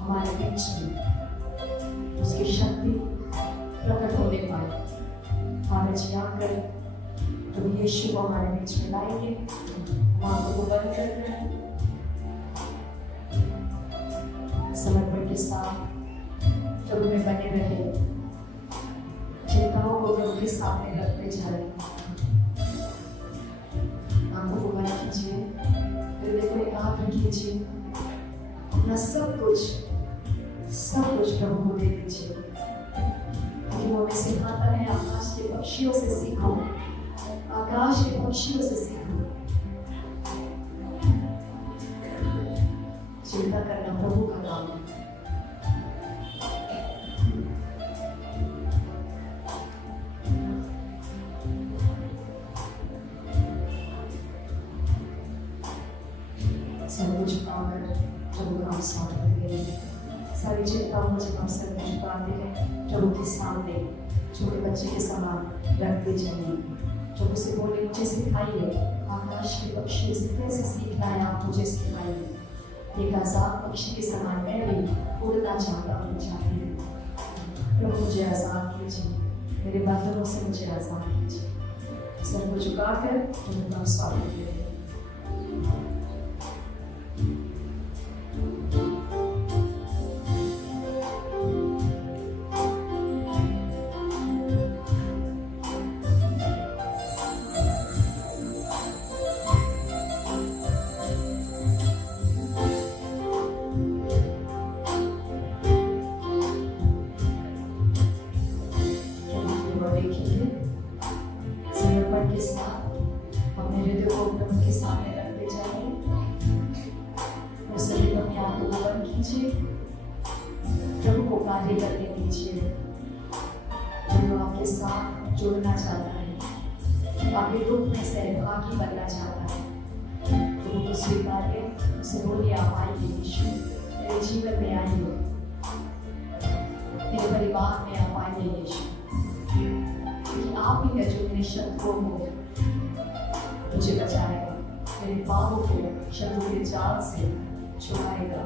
हमारे बीच में उसकी शक्ति प्रकट होने पाए। हमारे जी आकर प्रभु यीशु को हमारे बीच में लाएंगे। हम आंखों को बंद कर रहे हैं, समर्पण के साथ प्रभु में बने रहे, चिंताओं को प्रभु के सामने रखते जा रहे हैं। आंखों को बंद कीजिए, हृदय को एकाग्र कीजिए, अपना सब कुछ प्रभु को दे दीजिए। वो हमें सिखाता है, आकाश के पक्षियों से सीखो, आकाश के पक्षियों से सीखो। चिंता करना प्रभु का काम है। सब कुछ पाकर प्रभु का हम स्वागत करेंगे। सारी चिंताओं को जब हम सर में झुकाते हैं प्रभु के सामने छोटे बच्चे के समान रखते जाइए। प्रभु से बोले, मुझे सिखाइए आकाश के पक्षी से कैसे सीखना है, आप मुझे सिखाइए। एक आजाद पक्षी के समान मैं भी उड़ना चाहता हूँ, चाहती हूँ। प्रभु मुझे आजाद कीजिए, मेरे बंधनों से मुझे आजाद कीजिए। सर को झुकाकर प्रभु का स्वागत करें। बातें करने दीजिए। प्रभु आपके साथ जुड़ना चाहता है, आपके दुख में सहभागी बनना चाहता है। प्रभु को स्वीकारिए, उसे बोलिए आप आइए यीशु, मेरे जीवन में आइए, मेरे परिवार में आप आइए यीशु, क्योंकि आप ही है जो मेरे शत्रुओं को मुझे बचाएगा, मेरे पापों को शत्रु के जाल से छुड़ाएगा।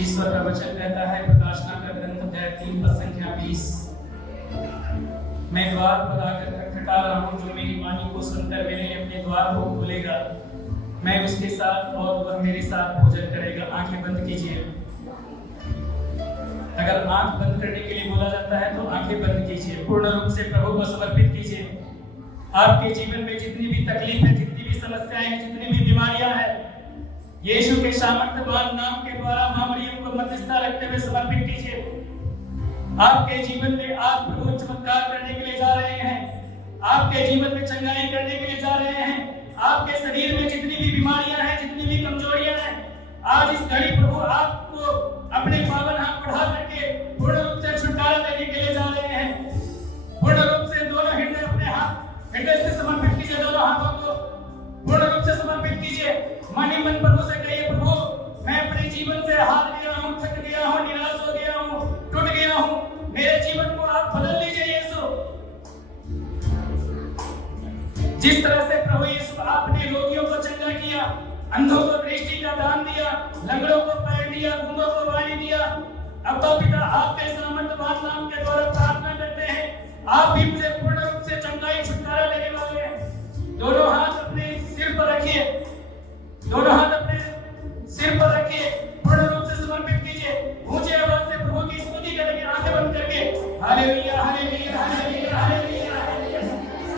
ईश्वर का वचन कहता है, प्रकाशना का ग्रंथ अध्याय 3 पद संख्या 20, मैं द्वार पर आकर खटखटा रहा हूँ, जो मेरी वाणी को सुनकर मेरे लिए अपने द्वार को खोलेगा, मैं उसके साथ और वह मेरे साथ भोजन करेगा। आंखें बंद कीजिए। अगर आंख बंद करने के लिए बोला जाता है तो आंखें बंद कीजिए, पूर्ण रूप से प्रभु को समर्पित कीजिए। आपके जीवन में जितनी भी तकलीफ है, जितनी भी समस्याएं हैं, जितनी भी बीमारियां हैं, यीशु के सामर्थ्यवान नाम के द्वारा मां मरियम को मध्यस्थता रखते हुए समर्पित कीजिए। आपके जीवन में आज प्रभु चमत्कार करने के लिए जा रहे हैं, आपके जीवन में चंगाई करने के लिए जा रहे हैं। आपके शरीर में जितनी भी बीमारियां हैं, जितनी भी कमजोरियां हैं, आज इस घड़ी प्रभु आपको अपने पावन हाथ बढ़ा करके पूर्ण रूप से छुटकारा देने के लिए जा रहे हैं। पूर्ण रूप से दोनों हृदय अपने हाथ हृदय से समर्पित कीजिए, दोनों हाथों को पूर्ण रूप से समर्पित कीजिए। मन ही मन प्रभु से कहिए, प्रभु मैं अपने जीवन से हार गया हूँ, थक गया हूँ, निराश हो गया हूँ, टूट गया हूँ, मेरे जीवन को आप बदल लीजिए यीशु। जिस तरह से प्रभु यीशु आपने रोगियों को चंगा किया, अंधों को दृष्टि का दान दिया, लंगड़ों को पैर दिया, गूंगों को वाणी दिया, अब्बा पिता आपके सामर्थ्यवान नाम के द्वारा प्रार्थना करते हैं, आप भी मुझे पूर्ण रूप से चंगाई छुटकारा देने वाले हैं। दोनों हाथ अपने सिर पर रखिए, दोनों हाथ अपने सिर पर रखिए, पूर्ण रूप से समर्पित कीजिए। ऊंचे आवाज से प्रभु की स्तुति करेंगे, आंखें बंद करके। हालेलुया हालेलुया हालेलुया हालेलुया hallelujah.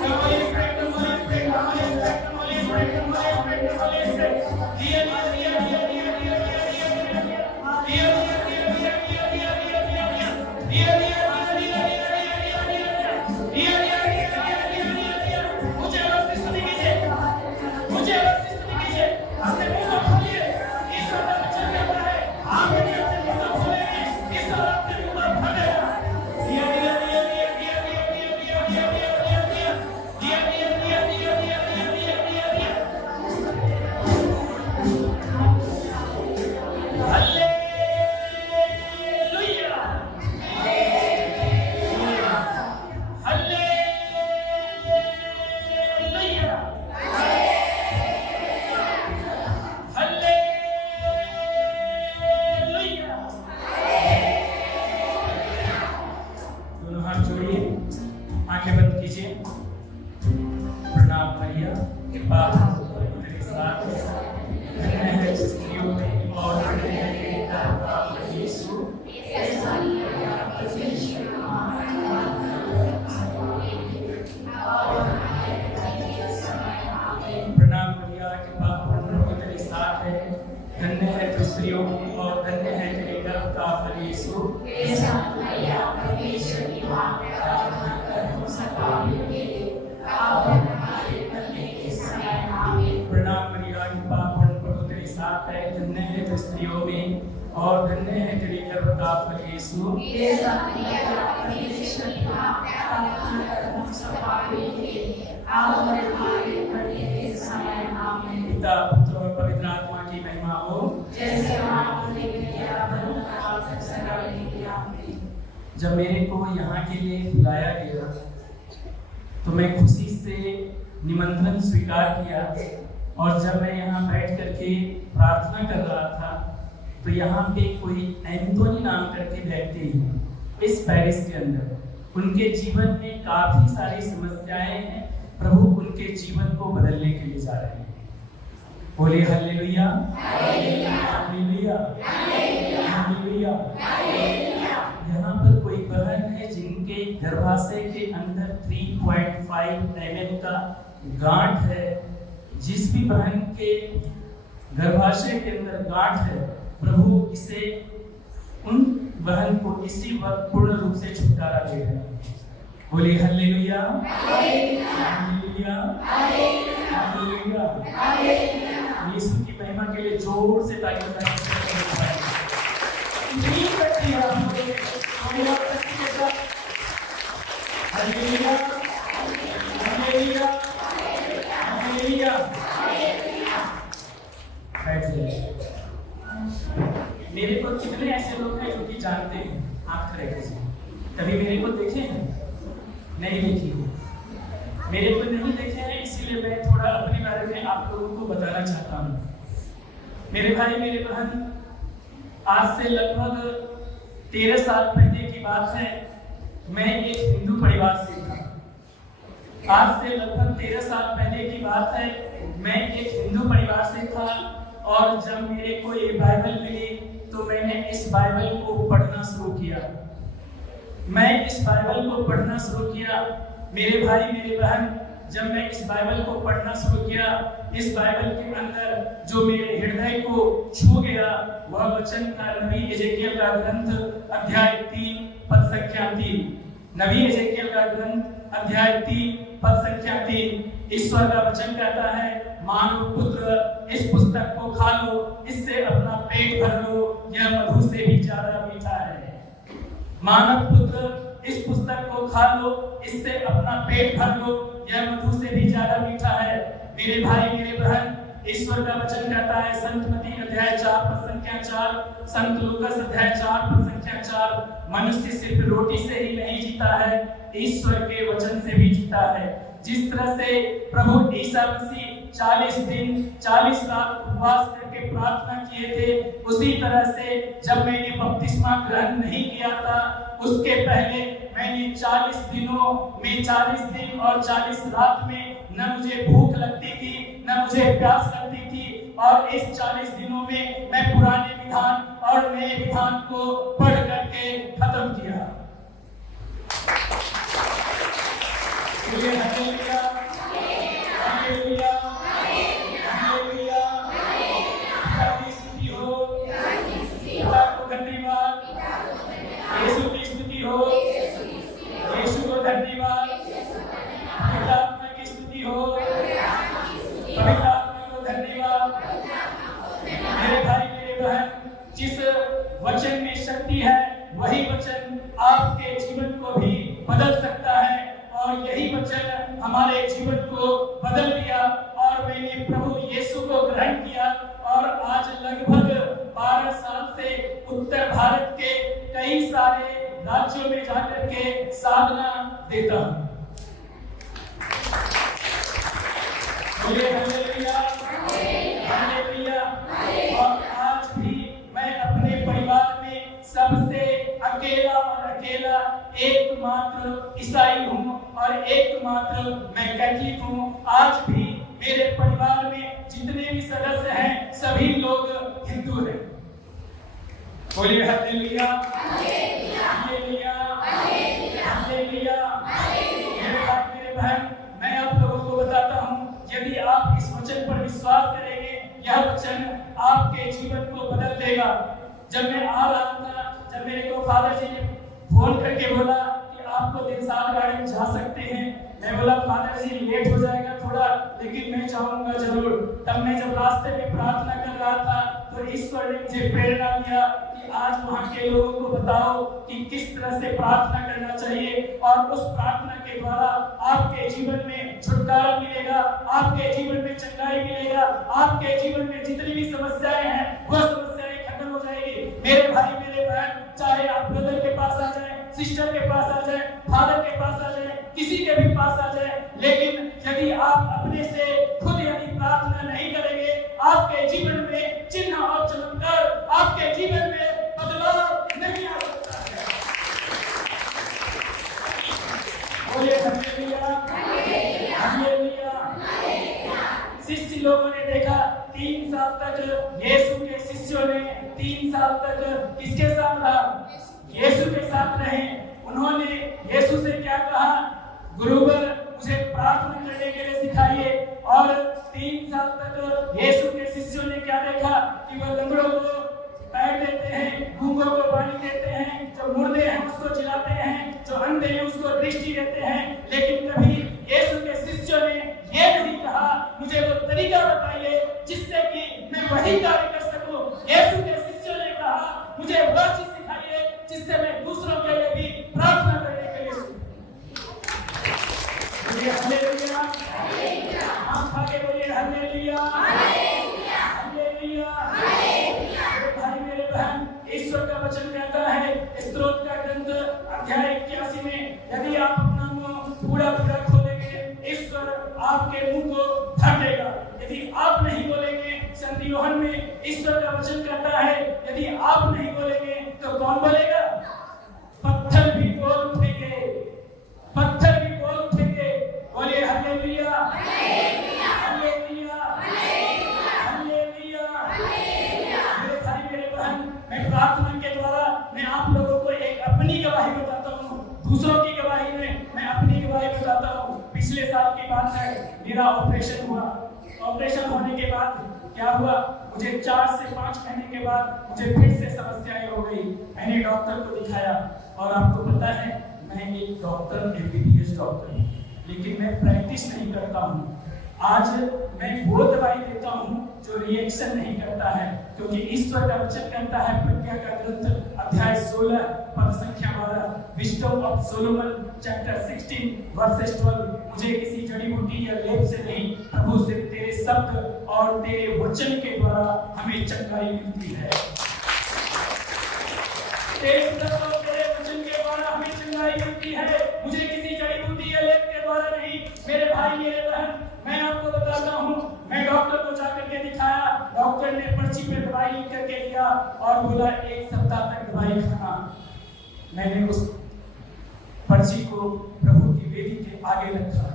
Holi spirit Holi spirit Holi spirit Holi spirit Holi spirit Holi spirit. दिया दिया दिया दिया दिया दिया दिया दिया दिया दिया दिया मुझे तेरे साथ है, धन्य है स्त्रियों में और धन्य है तेरे गर्भ का फल यीशु। प्रणाम मरिया, कृपा पूर्ण प्रभु तेरे साथ है, धन्य है तू स्त्रियों में और धन्य है तेरे गर्भ का फल यीशु। प्रणाम मरिया, कृपा पूर्ण प्रभु तेरे साथ है, धन्य है तू स्त्रियों में और धन्य है तेरे गर्भ का फल यीशु। पिता पुत्र और पवित्र आत्मा की महिमा हो। जब मेरे को यहाँ के लिए बुलाया गया तो मैं खुशी से निमंत्रण स्वीकार किया और जब मैं यहाँ बैठ करके प्रार्थना कर रहा था तो यहाँ पे कोई एंथोनी नाम करके व्यक्ति इस पेरिस के अंदर, उनके जीवन में काफी सारी समस्याएं हैं, प्रभु उनके जीवन को बदलने के लिए जा रहे हैं। बोलिए हालेलुया, हालेलुया, हालेलुया। यहाँ पर कोई बहन है जिनके गर्भाशय के अंदर 3.5 mm का गांठ है। जिस भी बहन के गर्भाशय के अंदर गांठ है, प्रभु इसे उन बहन को इसी वक्त पूर्ण रूप से छुटकारा दे रहे हैं। बोलिए हालेलुया, हालेलुया, हालेलुया। यीशु की महिमा के लिए जोर से तालियां बजाएं। हालेलुया, हालेलुया, हालेलुया। बैठ जाइए। मेरे को कितने ऐसे लोग हैं जो कि जानते हैं, आप खड़े कीजिए। कभी मेरे को देखे हैं? नहीं देखी हो। मेरे को नहीं देखे हैं, इसीलिए मैं थोड़ा अपने बारे में आप लोगों को बताना चाहता हूँ। मेरे भाई मेरे बहन, आज से लगभग 13 साल पहले की बात है, मैं एक हिंदू परिवार से था। आज से लगभग 13 साल पहले की बात है, मैं एक हिंदू परिवार से था और जब मेरे को ये बाइबल मिली तो मैंने इस बाइबल को पढ़ना शुरू किया। मैं इस बाइबल को पढ़ना शुरू किया। मेरे भाई मेरे बहन, जब मैं इस बाइबल को पढ़ना शुरू किया, इस बाइबल के अंदर जो मेरे हृदय को छू गया वह वचन था नबी एजेकियल का ग्रंथ अध्याय 3 पद संख्या 3। नबी एजेकियल का ग्रंथ अध्याय 3 पद संख्या 3। ईश्वर का वचन कहता है, मानव पुत्र इस पुस्तक को खा लो, इससे अपना पेट भर लो, यह मधु से भी ज्यादा मीठा है। मानव पुत्र इस पुस्तक को खा लो, इससे अपना पेट भर लो, यह मधु से भी ज्यादा मीठा है। मेरे भाई मेरे बहन, ईश्वर का वचन कहता है संत मत्ती अध्याय 4 पद संख्या 4, संत लूकास अध्याय 4 पद संख्या 4, मनुष्य सिर्फ रोटी से ही नहीं जीता है, ईश्वर के वचन से भी जीता है। जिस तरह से प्रभु ईसा मसीह 40 दिन 40 रात उपवास करके प्रार्थना किए थे, उसी तरह से जब मैंने बपतिस्मा ग्रहण नहीं किया था, उसके पहले मैंने 40 दिनों में 40 दिन और 40 रात में न मुझे भूख लगती थी, न मुझे प्यास लगती थी, और इस 40 दिनों में मैं पुराने विधान और नए विधान को पढ़ करके खत्म किया। हालेलुया, हालेलुया, हालेलुया। पिता की स्तुति हो, पिता को धन्यवाद, यीशु की स्तुति हो, यीशु को धन्यवाद, पवित्र आत्मा की स्तुति हो, पवित्र आत्मा को धन्यवाद। मेरे भाई मेरे बहन, जिस वचन में शक्ति है वही वचन आपके जीवन को भी बदल सकता है, और यही वचन हमारे जीवन को बदल दिया। और मैंने प्रभु यीशु को ग्रहण किया और आज लगभग 12 साल से उत्तर भारत के कई सारे राज्यों में जाकर के साधना देता हूँ। Hallelujah, hallelujah. और आज भी मैं अपने परिवार में सबसे अकेला और अकेला एकमात्र ईसाई हूँ और एकमात्र मैं कैथलिक हूँ। आज भी परिवार में जितने भी सदस्य हैं सभी लोग हिंदू हैं। बोलिए हालेलुया, हालेलुया, हालेलुया। मेरे भाई मेरे बहन, मैं आप लोगों को बताता हूँ, यदि आप इस वचन पर विश्वास करेंगे, यह वचन आपके जीवन को बदल देगा। जब मैं आ रहा था, जब मेरे को फादर जी ने फोन करके बोला कि आपको दिलसाद गार्डन जा सकते हैं, मैं बोला फादर जी लेट हो जाएगा थोड़ा, लेकिन मैं जाऊंगा जरूर। तब मैं जब रास्ते में प्रार्थना कर रहा था तो ईश्वर ने मुझे प्रेरणा दिया कि आज वहाँ के लोगों को बताओ कि किस तरह से प्रार्थना करना चाहिए, और उस प्रार्थना के द्वारा आपके जीवन में छुटकारा मिलेगा, आपके जीवन में चंगाई मिलेगा, आपके जीवन में जितनी भी समस्याएं हैं वह समस्याएं खत्म हो जाएगी। मेरे भाई मेरे बहन, चाहे आप ब्रदर के पास आ जाए, सिस्टर के पास आ जाए, फादर के पास आ जाए, किसी के भी पास आ जाए, लेकिन यदि आप अपने से खुद यदि प्रार्थना नहीं करेंगे, आपके जीवन में चिन्ह और चमत्कार, आपके जीवन में बदलाव नहीं आ सकता है। बोलिए हालेलुया, हालेलुया। शिष्य लोगों ने देखा 3 साल तक यीशु के शिष्यों ने 3 साल तक किसके साथ रहा? यीशु के साथ रहे। उन्होंने यीशु से क्या कहा? गुरुवर मुझे प्रार्थना करने के लिए सिखाइए। और 3 साल तक यीशु के शिष्यों ने क्या देखा कि वह लंगड़ों को पैर देते हैं, गूंगों को पानी देते हैं, जो मुर्दे हैं उसको जिलाते हैं, जो अंधे हैं उसको दृष्टि देते हैं। लेकिन कभी यीशु के शिष्यों ने ये नहीं कहा मुझे वो तरीका बताइए जिससे कि मैं वही कार्य कर सकूं। यीशु के शिष्यों ने कहा मुझे वह चीज सिखाइए जिससे मैं दूसरों के लिए भी प्रार्थना करने के लिए हालेलुया, आप आगे बोलिए हालेलुया, हालेलुया। भाई मेरे बहन, ईश्वर का वचन कहता है स्तोत्र का ग्रंथ अध्याय 81 में, यदि आप अपना मुंह पूरा पूरा खोलेंगे, ईश्वर आपके मुंह को भर देगा। यदि आप नहीं बोलेंगे, संत यूहन्ना में ईश्वर का वचन कहता है यदि आप नहीं बोलेंगे तो कौन बोलेगा? पत्थर भी बोल उठेंगे, पत्थर भी बोल उठेंगे। बोलिए हालेलुया, हालेलुया, हालेलुया, हालेलुया। मेरे भाई मेरे बहन, मैं प्रार्थना के द्वारा मैं आप लोगों को एक अपनी गवाही बताता हूँ, दूसरों की गवाही में मैं अपनी गवाही बताता हूँ। पिछले साल की बात है, मेरा ऑपरेशन हुआ। ऑपरेशन होने के बाद क्या हुआ, मुझे 4 से 5 महीने के बाद मुझे फिर से समस्याएं हो गई। मैंने डॉक्टर को दिखाया, और आपको पता है मैं एक डॉक्टर, एमबीबीएस डॉक्टर हूँ, लेकिन मैं प्रैक्टिस नहीं करता हूँ। आज मैं वो दवाई देता हूँ जो रिएक्शन नहीं करता है, क्योंकि ईश्वर का वचन कहता है प्रज्ञा का ग्रंथ अध्याय 16 पद संख्या 12, wisdom of Solomon chapter 16 versus 12, मुझे किसी जड़ी बूटी या लेप से नहीं, प्रभु से तेरे शब्द और तेरे वचन के द्वारा हमें चंगाई मिलती है। तेरे शब्द और तेरे वचन के द्वारा हमें चंगाई मिलती है, मुझे किसी जड़ी बूटी या लेप के द्वारा नहीं। मेरे भाई मेरे बहन, मैं आपको बताता हूँ, मैं डॉक्टर को जाकर के दिखाया, डॉक्टर ने पर्ची पे दवाई लिख करके दिया और बोला 1 सप्ताह तक दवाई खाना। मैंने उस पर्ची को प्रभु की वेदी के आगे रखा।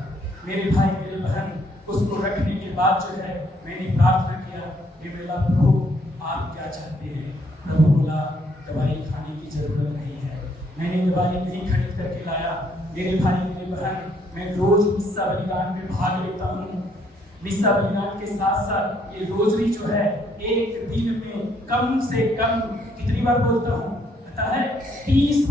मेरे भाई मेरे बहन, उसको रखने के बाद जो है मैंने प्रार्थना किया कि मेरा प्रभु आप क्या चाहते हैं? प्रभु बोला दवाई खाने की जरूरत नहीं है। मैंने दवाई नहीं खरीद करके लाया। मेरे भाई मेरे बहन, मैं रोज मिस्सा बलिदान में भाग लेता हूँ। मिस्सा बलिदान के साथ साथ ये रोजरी जो है एक दिन में कम से कम कितनी बार बोलता हूँ पता है? 30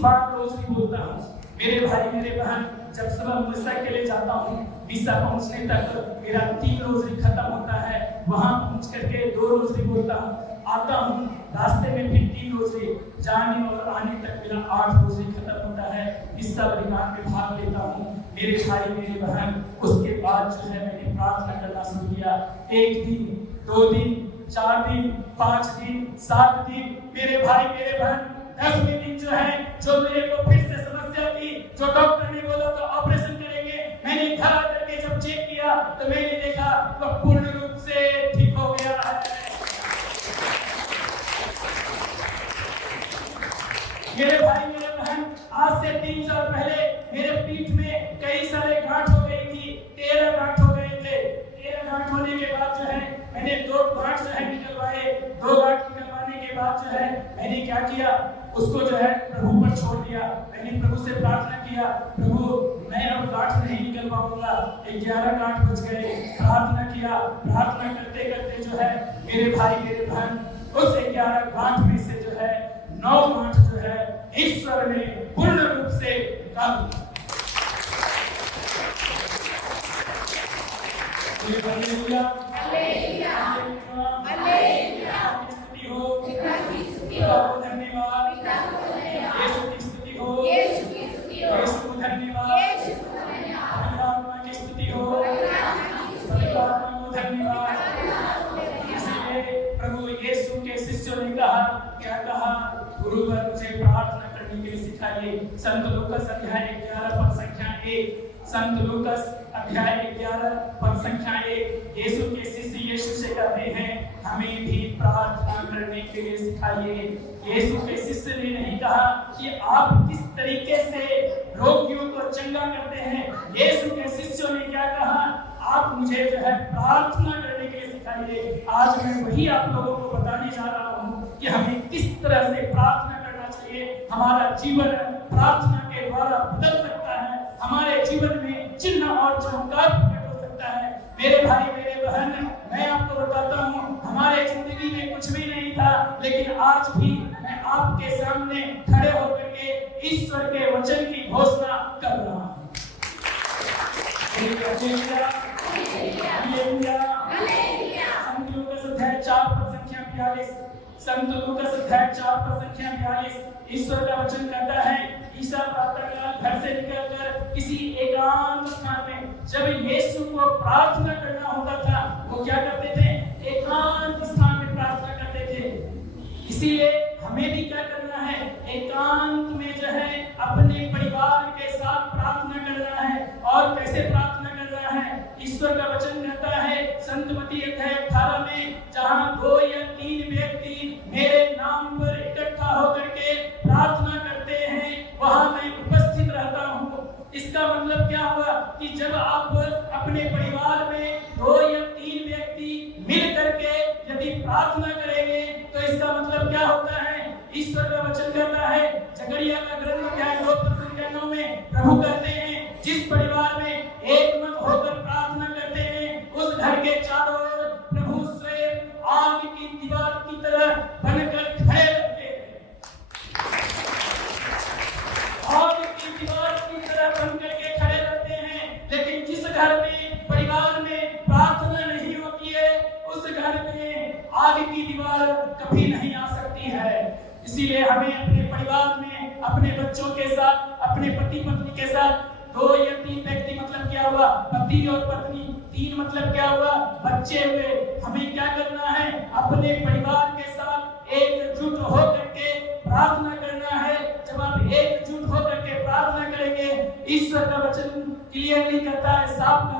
बार रोजरी बोलता हूँ। मेरे भाई मेरे बहन, जब सुबह मिस्सा के लिए जाता हूँ, मिस्सा पहुँचने तक मेरा 3 रोजरी खत्म होता है। वहां पहुँच करके 2 रोजरी बोलता हूँ, आता हूँ रास्ते में फिर 3 रोजरी, जाने और आने तक मेरा 8 रोजरी खत्म होता है। मिस्सा बलिदान में भाग लेता हूँ। मेरे भाई मेरे बहन, उसके बाद जो है मैंने प्रार्थना करना शुरू किया। 1 दिन, 2 दिन, 4 दिन, 5 दिन, 7 दिन, मेरे भाई मेरे बहन 10वें दिन जो है, जो मेरे को फिर से समस्या थी, जो डॉक्टर ने बोला तो ऑपरेशन करेंगे, मैंने घर आकर के जब चेक किया तो मैंने देखा वह पूर्ण रूप से ठीक हो गया है। मेरे भाई मेरे बहन, आज से 3 साल पहले मेरे पीठ में कई सारे गांठ हो गई थी, 13 गांठ हो गए थे। उसको जो है प्रभु पर छोड़ दिया। मैंने प्रभु से प्रार्थना किया, प्रभु मैं अब गांठ नहीं निकल पाऊंगा, 11 गांठ बच गए। प्रार्थना किया, प्रार्थना करते करते जो है मेरे भाई मेरे बहन उस 11 गांठ में से जो है 9 गांठ जो है ईश्वर ने पूर्ण रूप से निकाल दिया। हालेलुया हालेलुया हालेलुया, स्तुति हो धन्यवाद, यीशु की स्तुति हो, यीशु को धन्यवाद, परमात्मा की स्तुति हो, परमात्मा को धन्यवाद। इसलिए प्रभु यीशु के शिष्यों ने कहा, क्या कहा, गुरुवर मुझे प्रार्थना करने के लिए सिखाइए। संत लूकास अध्याय 11 पद संख्या 1, संत लूकास अध्याय 11 पद संख्या 1, यीशु के शिष्य यीशु से कहते हैं हमें भी प्रार्थना करने के लिए सिखाइए। यीशु के शिष्य ने नहीं कहा कि आप किस तरीके से रोगियों को चंगा करते हैं। यीशु के शिष्यों ने क्या कहा, आप मुझे जो है प्रार्थना करने के लिए सिखाइए। आज मैं वही आप लोगों को बताने जा रहा हूँ कि हमें किस तरह से प्रार्थना करना चाहिए। हमारा जीवन प्रार्थना के द्वारा बदल सकता है, हमारे जीवन में चिन्ह और चमत्कार प्रकट हो सकता है। मेरे भाई मेरे बहन, मैं आपको बताता हूँ हमारे जिंदगी में कुछ भी नहीं था, लेकिन आज भी मैं आपके सामने खड़े होकर के ईश्वर के वचन की घोषणा कर रहा हूँ। संत लूकास अध्याय 4 पद संख्या 42, संत लूकास अध्याय 4 पद संख्या 42, ईश्वर का वचन कहता है ईसा प्रातःकाल घर से निकलकर किसी एकांत स्थान में, जब यीशु को प्रार्थना करना होता था वो क्या करते थे, एकांत स्थान में प्रार्थना करते थे। इसीलिए हमें भी क्या करना है, एकांत में जो है अपने परिवार के साथ प्रार्थना करना है। और कैसे प्रार्थना करना है, ईश्वर का वचन कहता है संत मत्ती अध्याय 18 में, जहां 2 या 3 व्यक्ति मेरे नाम पर इकट्ठा होकर के प्रार्थना करते हैं वहां मैं उपस्थित रहता हूँ। इसका मतलब क्या हुआ कि जब आप अपने परिवार में 2 या 3 व्यक्ति मिल करके यदि प्रार्थना करेंगे तो इसका मतलब क्या होता है, ईश्वर का वचन कहता है जकरिया का ग्रंथ अध्याय 2 पद संख्या 9 में प्रभु कहते हैं जिस परिवार में एक मत होकर प्रार्थना करते हैं उस घर के चारों ओर प्रभु स्वयं आग की दीवार की तरह बनकर खड़े रहते हैं। आग की दीवार की तरह बनकर के खड़े रहते हैं। लेकिन जिस घर में परिवार में प्रार्थना नहीं होती है उस घर में आग की दीवार कभी नहीं आ सकती है। इसीलिए हमें अपने परिवार में अपने बच्चों के साथ, अपने पति पत्नी के साथ 2 या 3 व्यक्ति मतलब क्या हुआ, पति और पत्नी, 3 मतलब क्या हुआ, बच्चे हुए। हमें क्या करना है, अपने परिवार के साथ एकजुट होकर के प्रार्थना करना है। जब आप एकजुट होकर के प्रार्थना करेंगे, ईश्वर का वचन क्लियरली कहता है, साफ